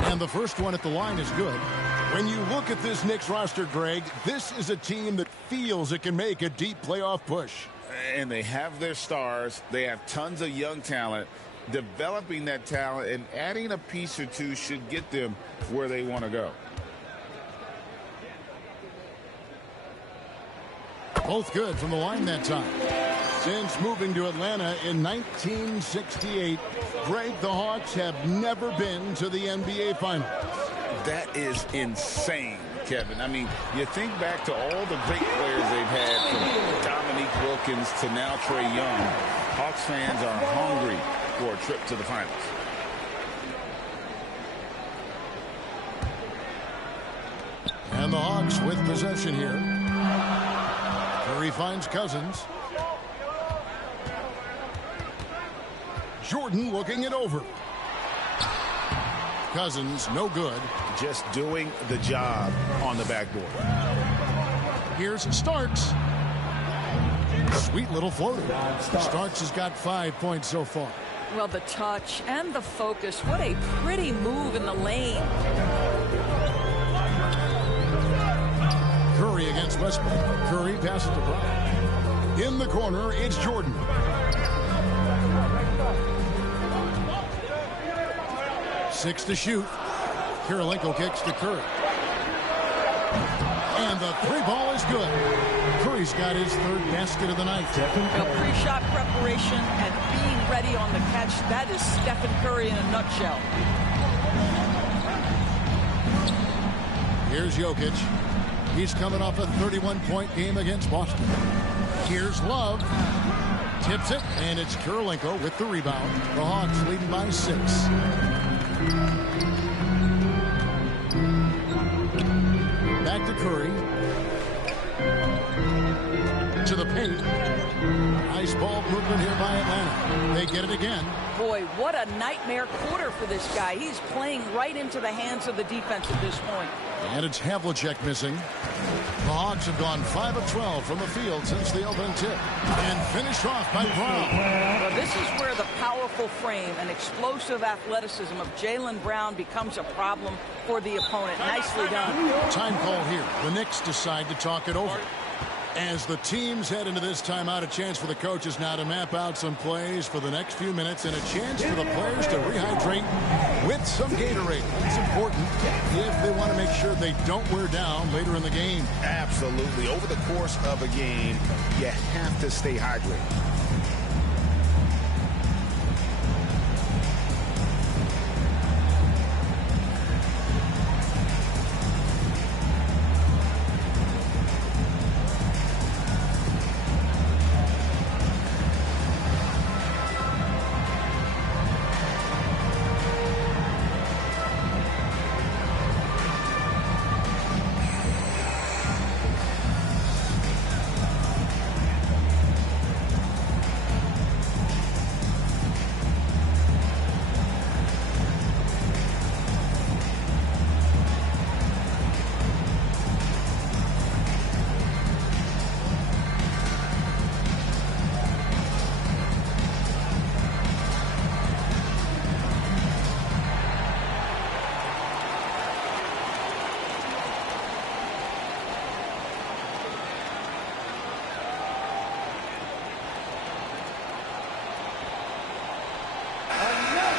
And the first one at the line is good. When you look at this Knicks roster, Greg, this is a team that feels it can make a deep playoff push. And they have their stars. They have tons of young talent. Developing that talent and adding a piece or two should get them where they want to go. Both good from the line that time. Since moving to Atlanta in 1968, Greg, the Hawks have never been to the NBA Finals. That is insane, Kevin. I mean, you think back to all the great players they've had, from Dominique Wilkins to now Trae Young. Hawks fans are hungry for a trip to the finals. And the Hawks with possession here. Curry finds Cousins. Jordan looking it over. Cousins, no good. Just doing the job on the backboard. Here's Starks. Sweet little floater. Starks has got 5 points so far. Well, the touch and the focus. What a pretty move in the lane. Curry against Westbrook. Curry passes to Brown. In the corner, it's Jordan. Six to shoot. Kirilenko kicks to Curry. And the three ball is good. Curry's got his third basket of the night. Pre-shot preparation and being ready on the catch. That is Stephen Curry in a nutshell. Here's Jokic. He's coming off a 31-point game against Boston. Here's Love. Tips it, and it's Kirilenko with the rebound. The Hawks leading by 6. Back to Curry. To the paint. Nice ball movement here by Atlanta. They get it again. Boy, what a nightmare quarter for this guy. He's playing right into the hands of the defense at this point. And it's Havlicek missing. The Hawks have gone 5 of 12 from the field since the opening tip. And finished off by Brown. Well, this is where the powerful frame and explosive athleticism of Jaylen Brown becomes a problem for the opponent. Nicely done. Time call here. The Knicks decide to talk it over. As the teams head into this timeout, a chance for the coaches now to map out some plays for the next few minutes and a chance for the players to rehydrate with some Gatorade. It's important if they want to make sure they don't wear down later in the game. Absolutely. Over the course of a game, you have to stay hydrated.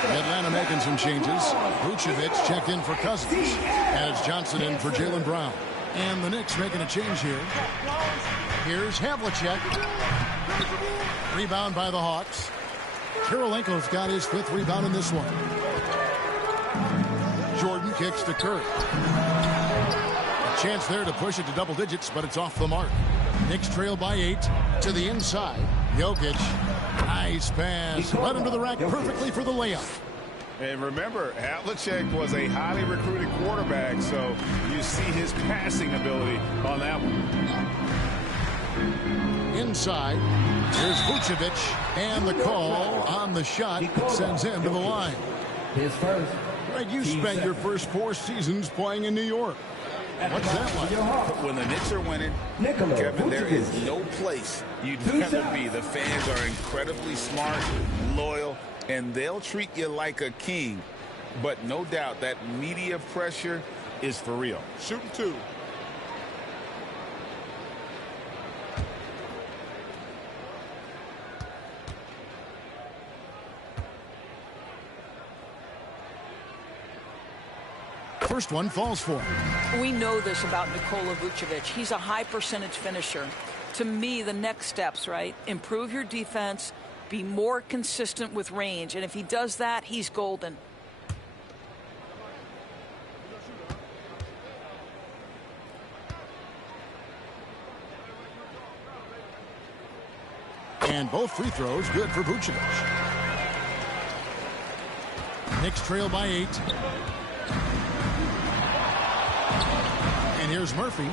Atlanta making some changes. Vucevic checked in for Cousins. As Johnson in for Jaylen Brown. And the Knicks making a change here. Here's Havlicek. Rebound by the Hawks. Kirilenko's got his 5th rebound in this one. Jordan kicks to Curry. A chance there to push it to double digits, but it's off the mark. Knicks trail by 8 to the inside. Jokic. Nice pass. Led him to the rack perfectly for the layup. And remember, Havlicek was a highly recruited quarterback, so you see his passing ability on that one. Inside, here's Vucevic, and the call on the shot sends him to the line. His first. Greg, you spent your first 4 seasons playing in New York. What's that like? When the Knicks are winning, Kevin, there is no place you'd rather be. The fans are incredibly smart, loyal, and they'll treat you like a king. But no doubt that media pressure is for real. Shooting 2. First one falls for him. We know this about Nikola Vucevic. He's a high percentage finisher. To me, the next steps, right? Improve your defense, be more consistent with range. And if he does that, he's golden. And both free throws good for Vucevic. Knicks trail by 8. And here's Murphy.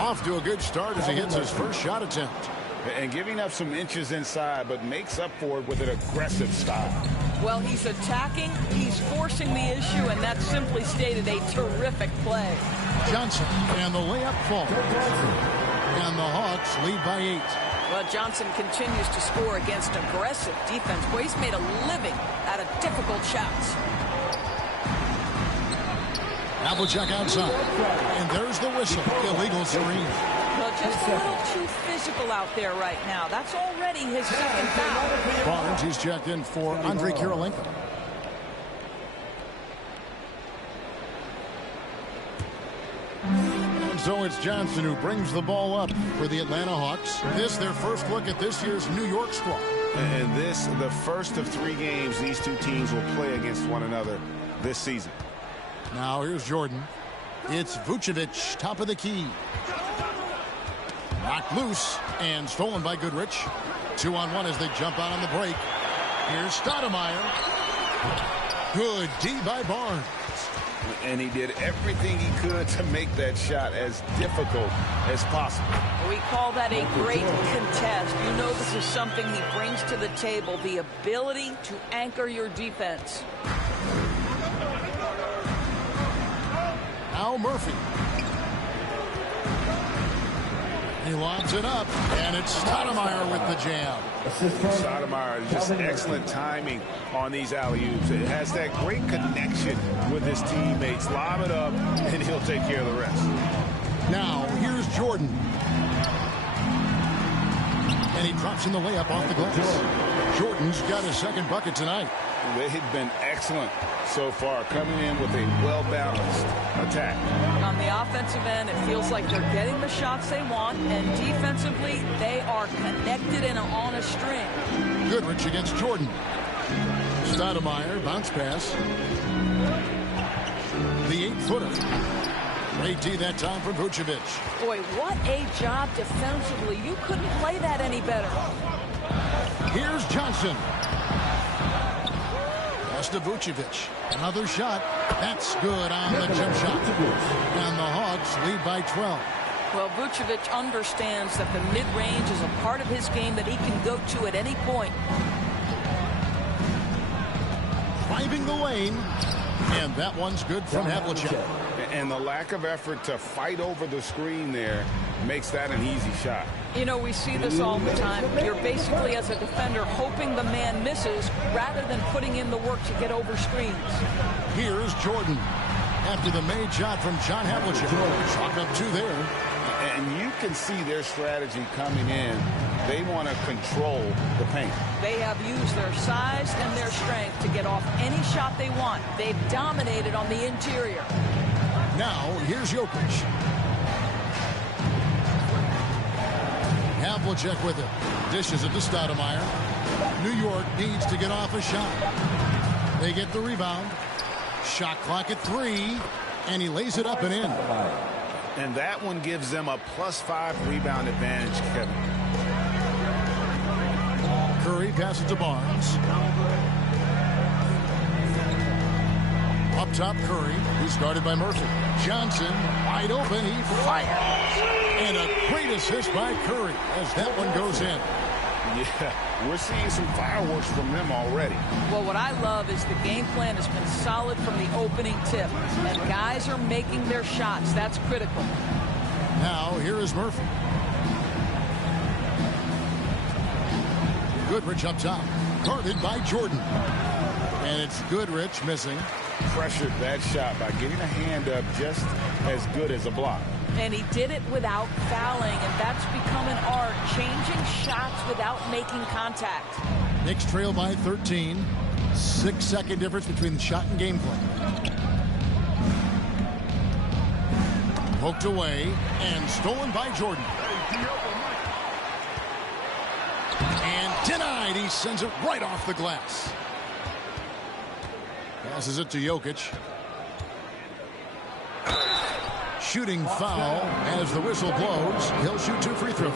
Off to a good start as he hits his first shot attempt. And giving up some inches inside, but makes up for it with an aggressive style. Well, he's attacking, he's forcing the issue, and that's simply stated a terrific play. Johnson, and the layup falls. And the Hawks lead by 8. Well, Johnson continues to score against aggressive defense. Well, he's made a living out of difficult shots. Havlicek outside. And there's the whistle. Illegal screen. Well, just a little too physical out there right now. That's already his second foul. Barnes, he's checked in for Andrei Kirilenko. And so it's Johnson who brings the ball up for the Atlanta Hawks. This their first look at this year's New York squad. And this, the first of 3 games these two teams will play against one another this season. Now here's Jordan. It's Vucevic, top of the key. Knocked loose and stolen by Goodrich. 2-on-1 as they jump out on the break. Here's Stoudemire. Good D by Barnes. And he did everything he could to make that shot as difficult as possible. We call that a great contest. You know this is something he brings to the table, the ability to anchor your defense. Now Murphy. He lobs it up, and it's Stoudemire with the jam. Stoudemire, just excellent timing on these alley-oops. It has that great connection with his teammates. Lob it up, and he'll take care of the rest. Now, here's Jordan. And he drops in the layup off the glass. Jordan's got his second bucket tonight. They've been excellent so far, coming in with a well-balanced attack. On the offensive end, it feels like they're getting the shots they want, and defensively, they are connected and on a string. Goodrich against Jordan. Stoudemire, bounce pass. The 8-footer. Great D that time from Vucevic. Boy, what a job defensively. You couldn't play that any better. Here's Johnson. To Vucevic. Another shot. That's good on the jump shot. And the Hawks lead by 12. Well, Vucevic understands that the mid-range is a part of his game that he can go to at any point. Driving the lane. And that one's good from Havlicek. And the lack of effort to fight over the screen there makes that an easy shot. You know, we see this all the time. You're basically, as a defender, hoping the man misses rather than putting in the work to get over screens. Here's Jordan. After the made shot from John Havlicek. Chalk up 2 there. And you can see their strategy coming in. They want to control the paint. They have used their size and their strength to get off any shot they want. They've dominated on the interior. Now, here's Jokic. Havlicek with it. Dishes it to Stoudemire. New York needs to get off a shot. They get the rebound. Shot clock at 3. And he lays it up and in. And that one gives them a +5 rebound advantage, Kevin. Curry passes to Barnes. Up top, Curry, who's guarded by Murphy. Johnson, wide open, he fires. And a great assist by Curry as that one goes in. Yeah, we're seeing some fireworks from them already. Well, what I love is the game plan has been solid from the opening tip. And guys are making their shots. That's critical. Now, here is Murphy. Goodrich up top. Guarded by Jordan. And it's Goodrich missing. Pressured that shot by getting a hand up just as good as a block. And he did it without fouling, and that's become an art, changing shots without making contact. Knicks trail by 13. 6-second difference between the shot and game play. Poked away and stolen by Jordan. And denied. He sends it right off the glass. Passes it to Jokic. Shooting foul as the whistle blows. He'll shoot 2 free throws.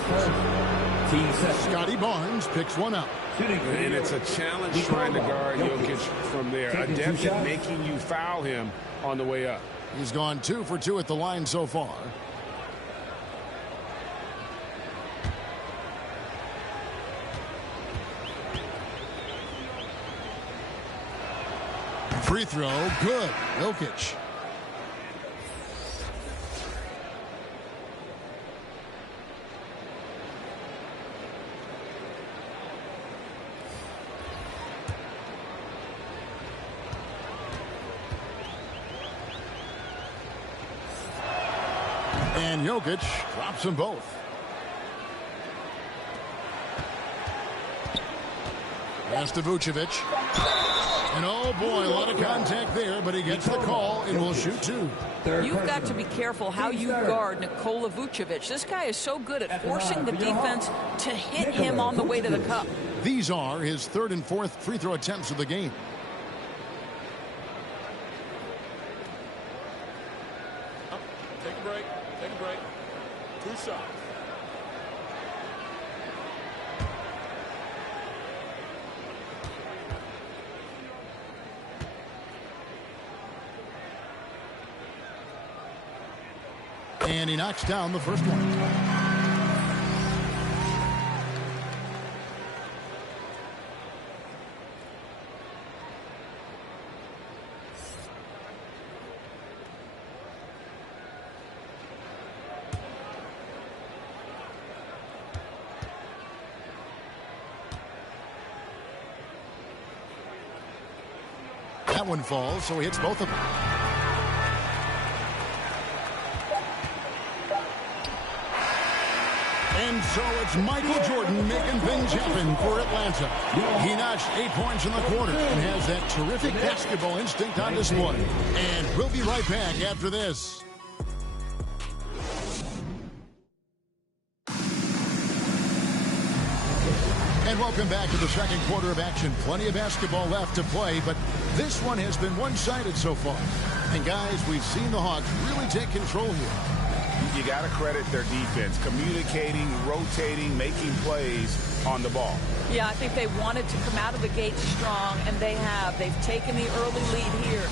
Scotty Barnes picks one up. And it's a challenge trying to guard Jokic from there. Adept at making you foul him on the way up. He's gone 2 for 2 at the line so far. Free throw, good. Jokic. And Jokic drops them both. Pass to Vucevic. And oh boy, a lot of contact there, but he gets the call and will shoot two. You've got to be careful how you guard Nikola Vucevic. This guy is so good at forcing the defense to hit him on the way to the cup. These are his third and fourth free throw attempts of the game. Take a break. Take a break. 2 shots. And he knocks down the first one. That one falls, so he hits both of them. And so it's Michael Jordan making things happen for Atlanta. He notched 8 points in the quarter and has that terrific basketball instinct on display. And we'll be right back after this. And welcome back to the second quarter of action. Plenty of basketball left to play, but this one has been one-sided so far. And guys, we've seen the Hawks really take control here. You got to credit their defense, communicating, rotating, making plays on the ball. Yeah, I think they wanted to come out of the gate strong, and they have. They've taken the early lead here.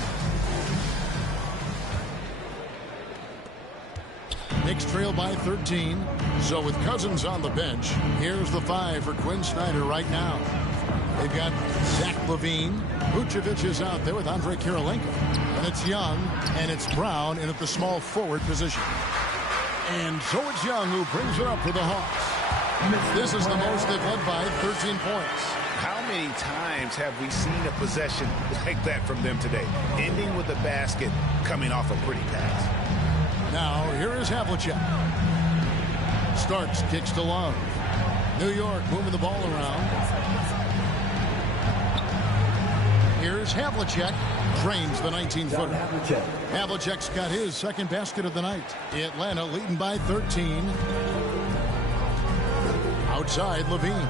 Knicks trail by 13. So with Cousins on the bench, here's the 5 for Quinn Snyder right now. They've got Zach LaVine. Vucevic is out there with Andre Kirilenko. And it's Young, and it's Brown in at the small forward position. And so it's Young who brings it up for the Hawks. This is the most they've led by 13 points. How many times have we seen a possession like that from them today? Ending with a basket, coming off a pretty pass. Now, here is Havlicek. Starks, kicks to Love. New York moving the ball around. Here's Havlicek. Drains the 19-footer. Havlicek's got his second basket of the night. Atlanta leading by 13. Outside, LaVine.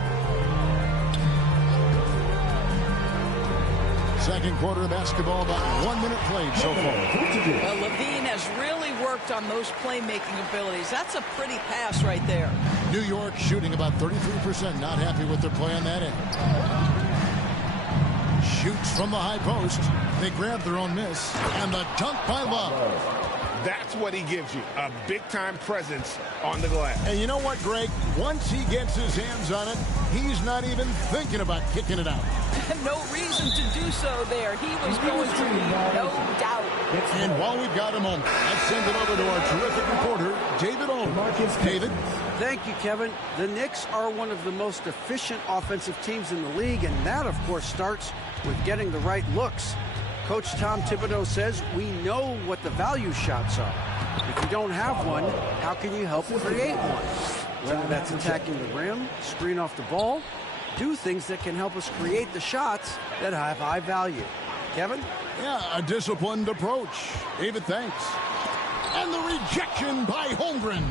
Second quarter of basketball, about 1 minute played so far. Well, LaVine has really worked on those playmaking abilities. That's a pretty pass right there. New York shooting about 33%. Not happy with their play on that end. Shoots from the high post. They grab their own miss. And the dunk by Love. That's what he gives you, a big-time presence on the glass. And you know what, Greg? Once he gets his hands on it, he's not even thinking about kicking it out. No reason to do so there. He was going to be, no doubt. And while we've got a moment, let's send it over to our terrific reporter, David Owen. David? Thank you, Kevin. The Knicks are one of the most efficient offensive teams in the league, and that, of course, starts with getting the right looks. Coach Tom Thibodeau says we know what the value shots are. If you don't have one, how can you help create one? Whether that's attacking the rim, screen off the ball, do things that can help us create the shots that have high value. Kevin? Yeah, a disciplined approach. David, thanks. And the rejection by Holmgren.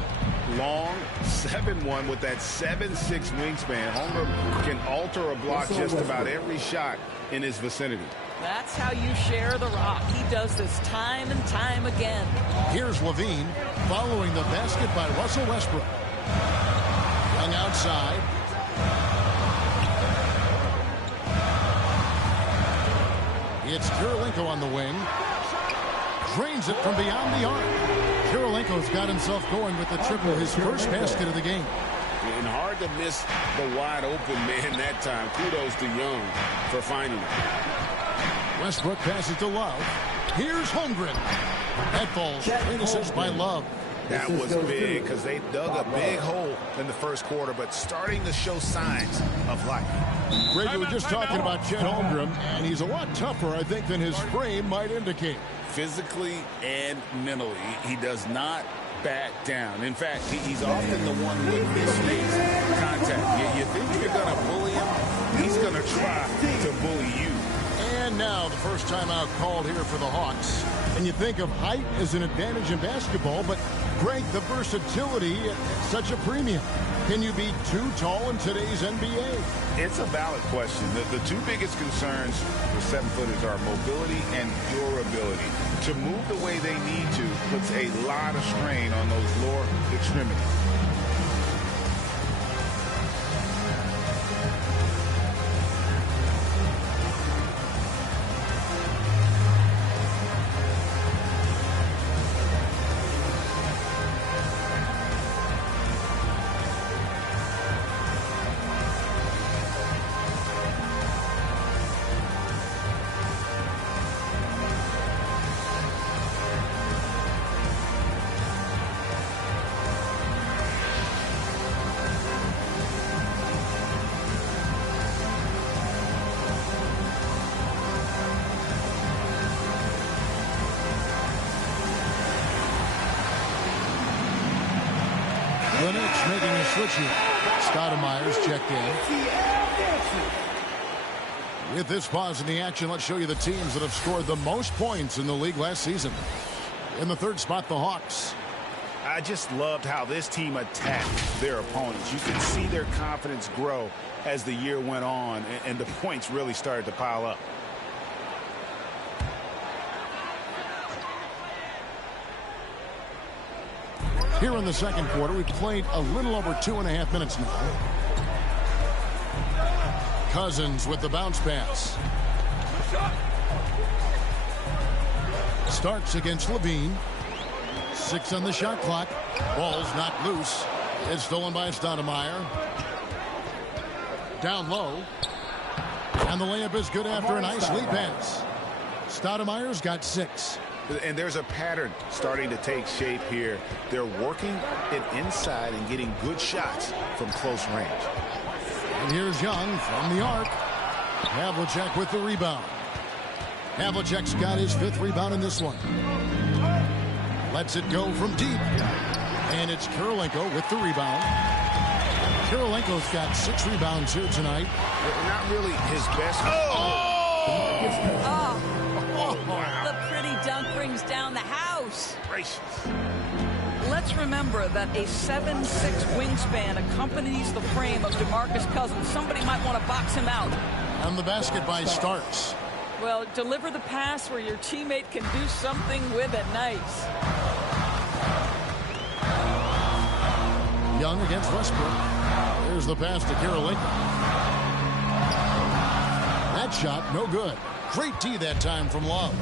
Long 7-1 with that 7'6" wingspan. Holmgren can alter a block just about every shot in his vicinity. That's how you share the rock. He does this time and time again. Here's LaVine following the basket by Russell Westbrook. Young outside. It's Kirilenko on the wing. Drains it from beyond the arc. Kirilenko's got himself going with the triple, his first basket of the game. And hard to miss the wide open man that time. Kudos to Young for finding it. Westbrook passes to Love. Here's Holmgren. That falls. Great assist by Love. That was big because they dug a big hole in the first quarter, but starting to show signs of life. Greg, we were just talking about Chet Holmgren, and he's a lot tougher, I think, than his frame might indicate. Physically and mentally, he does not back down. In fact, he's often the one who initiates contact. You think you're going to bully him, he's going to try to bully you. And now the first timeout called here for the Hawks. And you think of height as an advantage in basketball, but Greg, the versatility at such a premium. Can you be too tall in today's NBA? It's a valid question. The two biggest concerns for 7-footers are mobility and durability. To move the way they need to puts a lot of strain on those lower extremities. Making a switch here. Stoudemire's checked in. With this pause in the action, let's show you the teams that have scored the most points in the league last season. In the third spot, the Hawks. I just loved how this team attacked their opponents. You could see their confidence grow as the year went on, and the points really started to pile up. Here in the second quarter, we've played a little over 2.5 minutes now. Cousins with the bounce pass. Starks against Levine. 6 on the shot clock. Ball's knocked loose. It's stolen by Stoudemire. Down low. And the layup is good after a nice lead pass. Stoudemire's got 6. And there's a pattern starting to take shape here. They're working it inside and getting good shots from close range. And here's Young from the arc. Havlicek with the rebound. Havlicek's got his 5th rebound in this one. Lets it go from deep. And it's Kirilenko with the rebound. Kirilenko's got 6 rebounds here tonight. Not really his best. The pretty dunk brings down the house. Gracious. Let's remember that a 7'6" wingspan accompanies the frame of DeMarcus Cousins. Somebody might want to box him out. And the basket by Starks. Well, deliver the pass where your teammate can do something with it. Nice. Young against Westbrook. There's the pass to Kirilenko. That shot, no good. Great D that time from Love.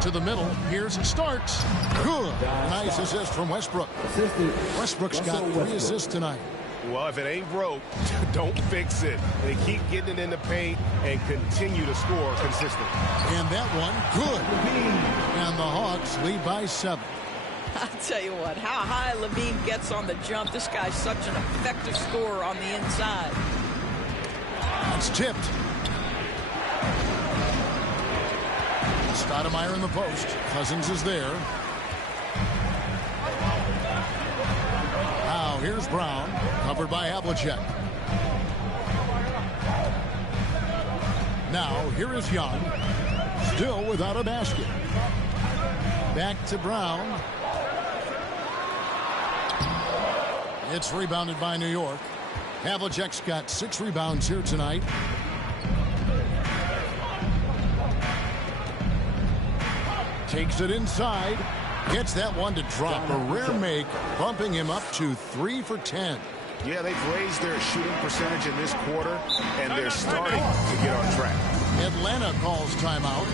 To the middle, here's Starks. Good. Nice assist from Westbrook. Westbrook's got 3 assists tonight. Well, if it ain't broke, don't fix it. They keep getting it in the paint and continue to score consistently. And that one, good. And the Hawks lead by 7. I'll tell you what, how high Levine gets on the jump. This guy's such an effective scorer on the inside. It's tipped. Stoudemire in the post. Cousins is there. Now here's Brown, covered by Havlicek. Now here is Young, still without a basket. Back to Brown. It's rebounded by New York. Havlicek's got 6 rebounds here tonight. Takes it inside. Gets that one to drop. A rare make, bumping him up to 3 for 10. Yeah, they've raised their shooting percentage in this quarter, and they're starting to get on track. Atlanta calls timeout.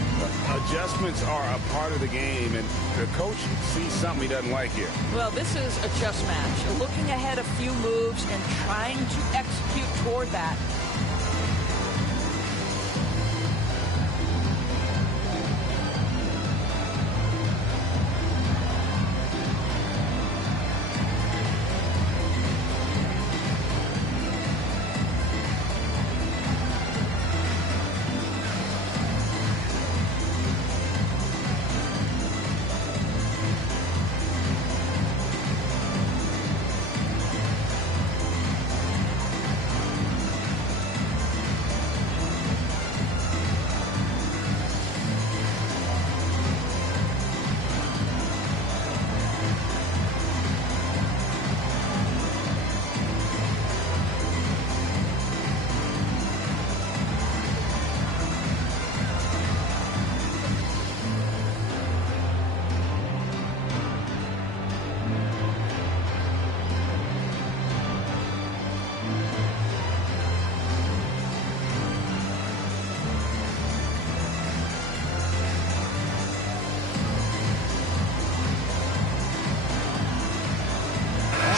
Adjustments are a part of the game, and the coach sees something he doesn't like here. Well, this is a chess match. Looking ahead a few moves and trying to execute toward that.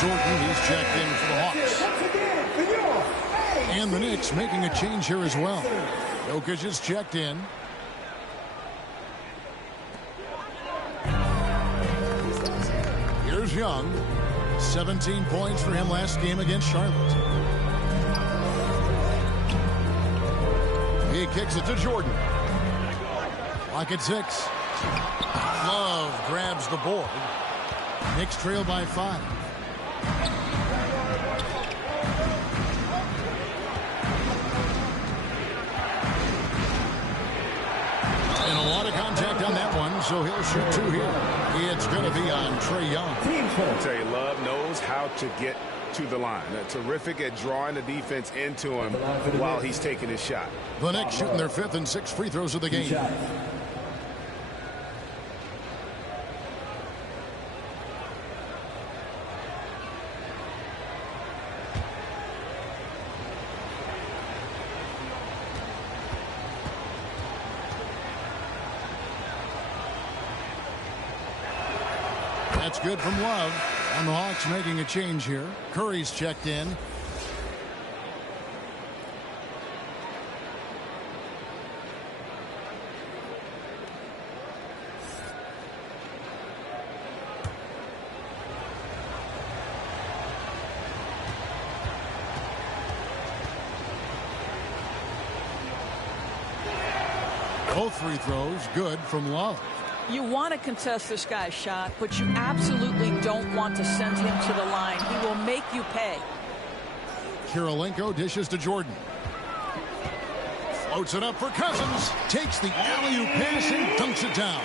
Jordan, he's checked in for the Hawks. And the Knicks making a change here as well. Jokic is checked in. Here's Young. 17 points for him last game against Charlotte. He kicks it to Jordan. Clock at 6. Love grabs the board. Knicks trail by 5. And a lot of contact on that one, so he'll shoot 2 here. It's going to be on Trae Young. I'll tell you, Love knows how to get to the line. Terrific at drawing the defense into him while he's taking his shot. The Knicks shooting their 5th and 6th free throws of the game. That's good from Love. And the Hawks making a change here. Curry's checked in. Both free throws good from Love. You want to contest this guy's shot, but you absolutely don't want to send him to the line. He will make you pay. Kirilenko dishes to Jordan. Floats it up for Cousins. Takes the alley-oop pass and dunks it down.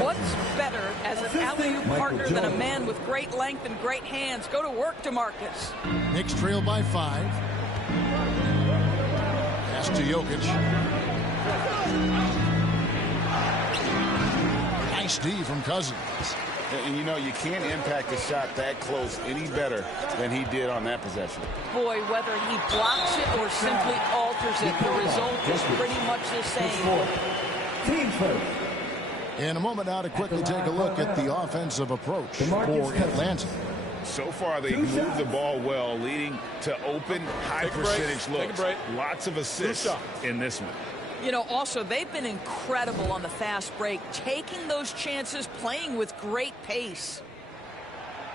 What's better as an alley-oop partner than a man with great length and great hands? Go to work, DeMarcus. Knicks trail by 5. Pass to Jokic. Nice D from Cousins. And you know, you can't impact a shot that close any better than he did on that possession. Boy, whether he blocks it or simply alters it, the result is pretty much the same. In a moment now to quickly take a look at the offensive approach for Atlanta. So far, they moved the ball well, leading to open, high-percentage looks. Lots of assists in this one. You know, also, they've been incredible on the fast break, taking those chances, playing with great pace.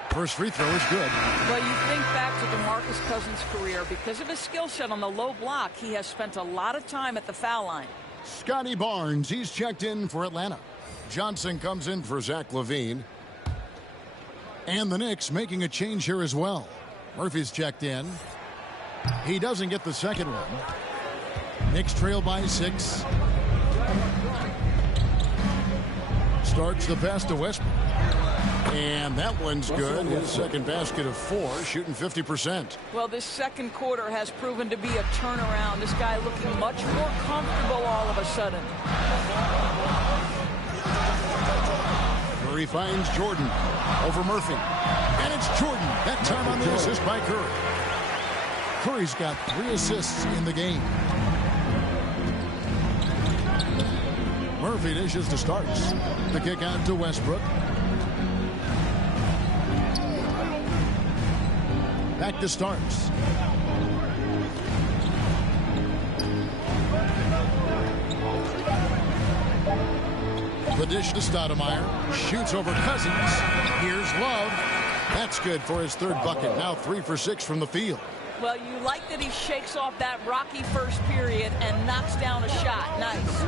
First free throw is good. Well, you think back to DeMarcus Cousins' career. Because of his skill set on the low block, he has spent a lot of time at the foul line. Scotty Barnes, he's checked in for Atlanta. Johnson comes in for Zach LaVine. And the Knicks making a change here as well. Murphy's checked in. He doesn't get the second one. Knicks trail by 6. Starts the pass to Westbrook. And that one's good. His second basket of 4, shooting 50%. Well, this second quarter has proven to be a turnaround. This guy looking much more comfortable all of a sudden. Curry finds Jordan over Murphy. And it's Jordan. That time on the assist by Curry. Curry's got 3 assists in the game. Murphy dishes to Starks. The kick out to Westbrook. Back to Starks. The dish to Stoudemire. Shoots over Cousins. Here's Love. That's good for his 3rd bucket. Now 3 for 6 from the field. Well, you like that he shakes off that rocky first period and knocks down a shot. Nice.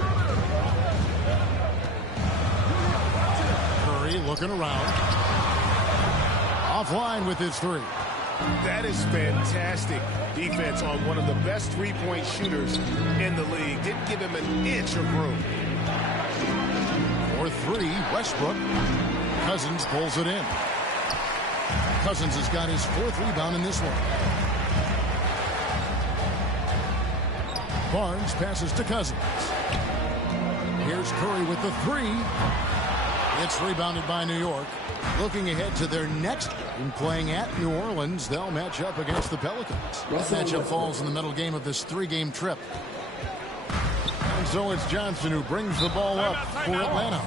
Curry looking around. Offline with his 3. That is fantastic defense on one of the best three-point shooters in the league. Didn't give him an inch of room. For 3, Westbrook. Cousins pulls it in. Cousins has got his 4th rebound in this one. Barnes passes to Cousins. Here's Curry with the 3. It's rebounded by New York. Looking ahead to their next game, playing at New Orleans, they'll match up against the Pelicans. That matchup falls in the middle game of this 3-game trip. And so it's Johnson who brings the ball up for Atlanta.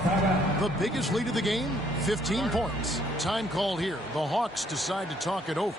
The biggest lead of the game, 15 points. Time called here. The Hawks decide to talk it over.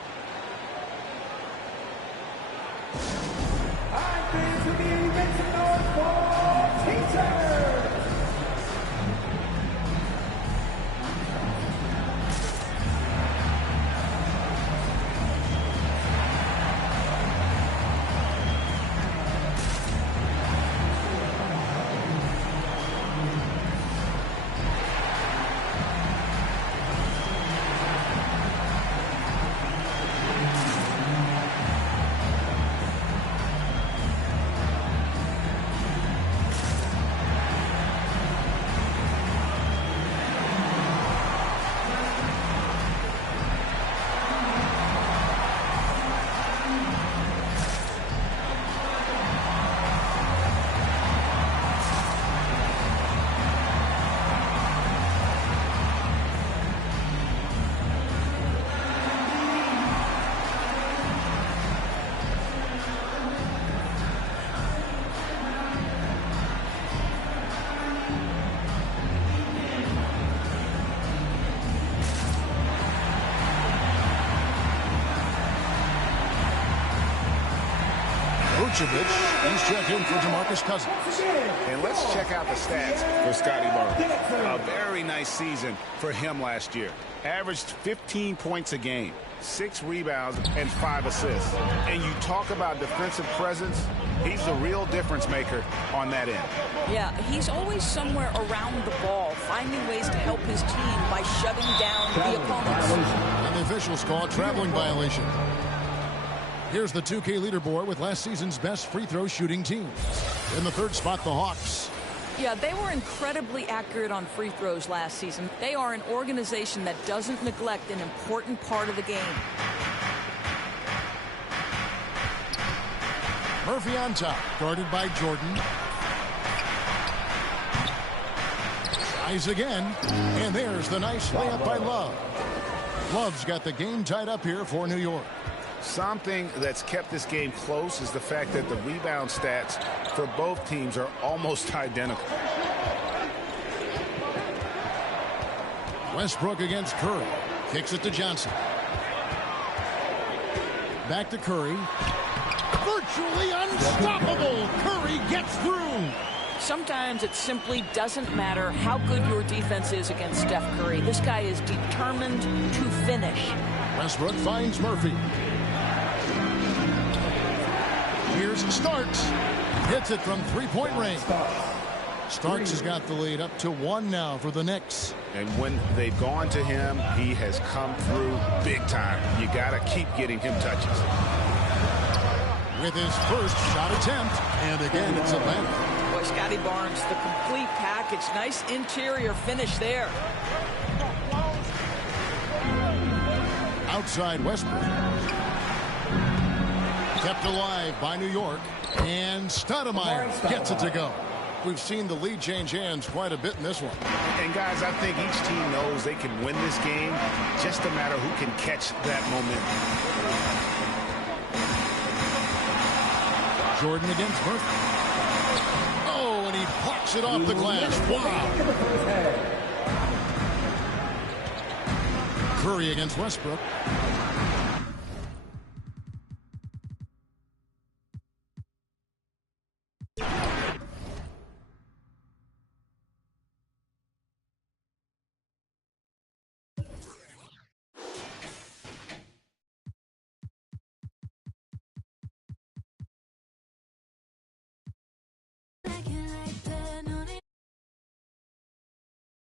He's checked in for DeMarcus Cousins. And let's check out the stats for Scotty Barnes. A very nice season for him last year. Averaged 15 points a game, 6 rebounds, and 5 assists. And you talk about defensive presence, he's the real difference maker on that end. Yeah, he's always somewhere around the ball, finding ways to help his team by shutting down the opponents. And the officials call a traveling violation. Here's the 2K leaderboard with last season's best free throw shooting teams. In the third spot, the Hawks. Yeah, they were incredibly accurate on free throws last season. They are an organization that doesn't neglect an important part of the game. Murphy on top, guarded by Jordan. Tries again, and there's the nice layup by Love. Love's got the game tied up here for New York. Something that's kept this game close is the fact that the rebound stats for both teams are almost identical. Westbrook against Curry. Kicks it to Johnson. Back to Curry. Virtually unstoppable. Curry gets through. Sometimes it simply doesn't matter how good your defense is against Steph Curry. This guy is determined to finish. Westbrook finds Murphy. Here's Starks. Hits it from three-point range. Starks has got the lead up to 1 now for the Knicks. And when they've gone to him, he has come through big time. You got to keep getting him touches. With his first shot attempt, and again it's Atlanta. Boy, Scotty Barnes, the complete package. Nice interior finish there. Outside Westbrook. Kept alive by New York. And Stoudemire gets it to go. We've seen the lead change hands quite a bit in this one. And guys, I think each team knows they can win this game. Just a matter who can catch that momentum. Jordan against Murphy. Oh, and he plucks it off the glass. Wow. Curry against Westbrook.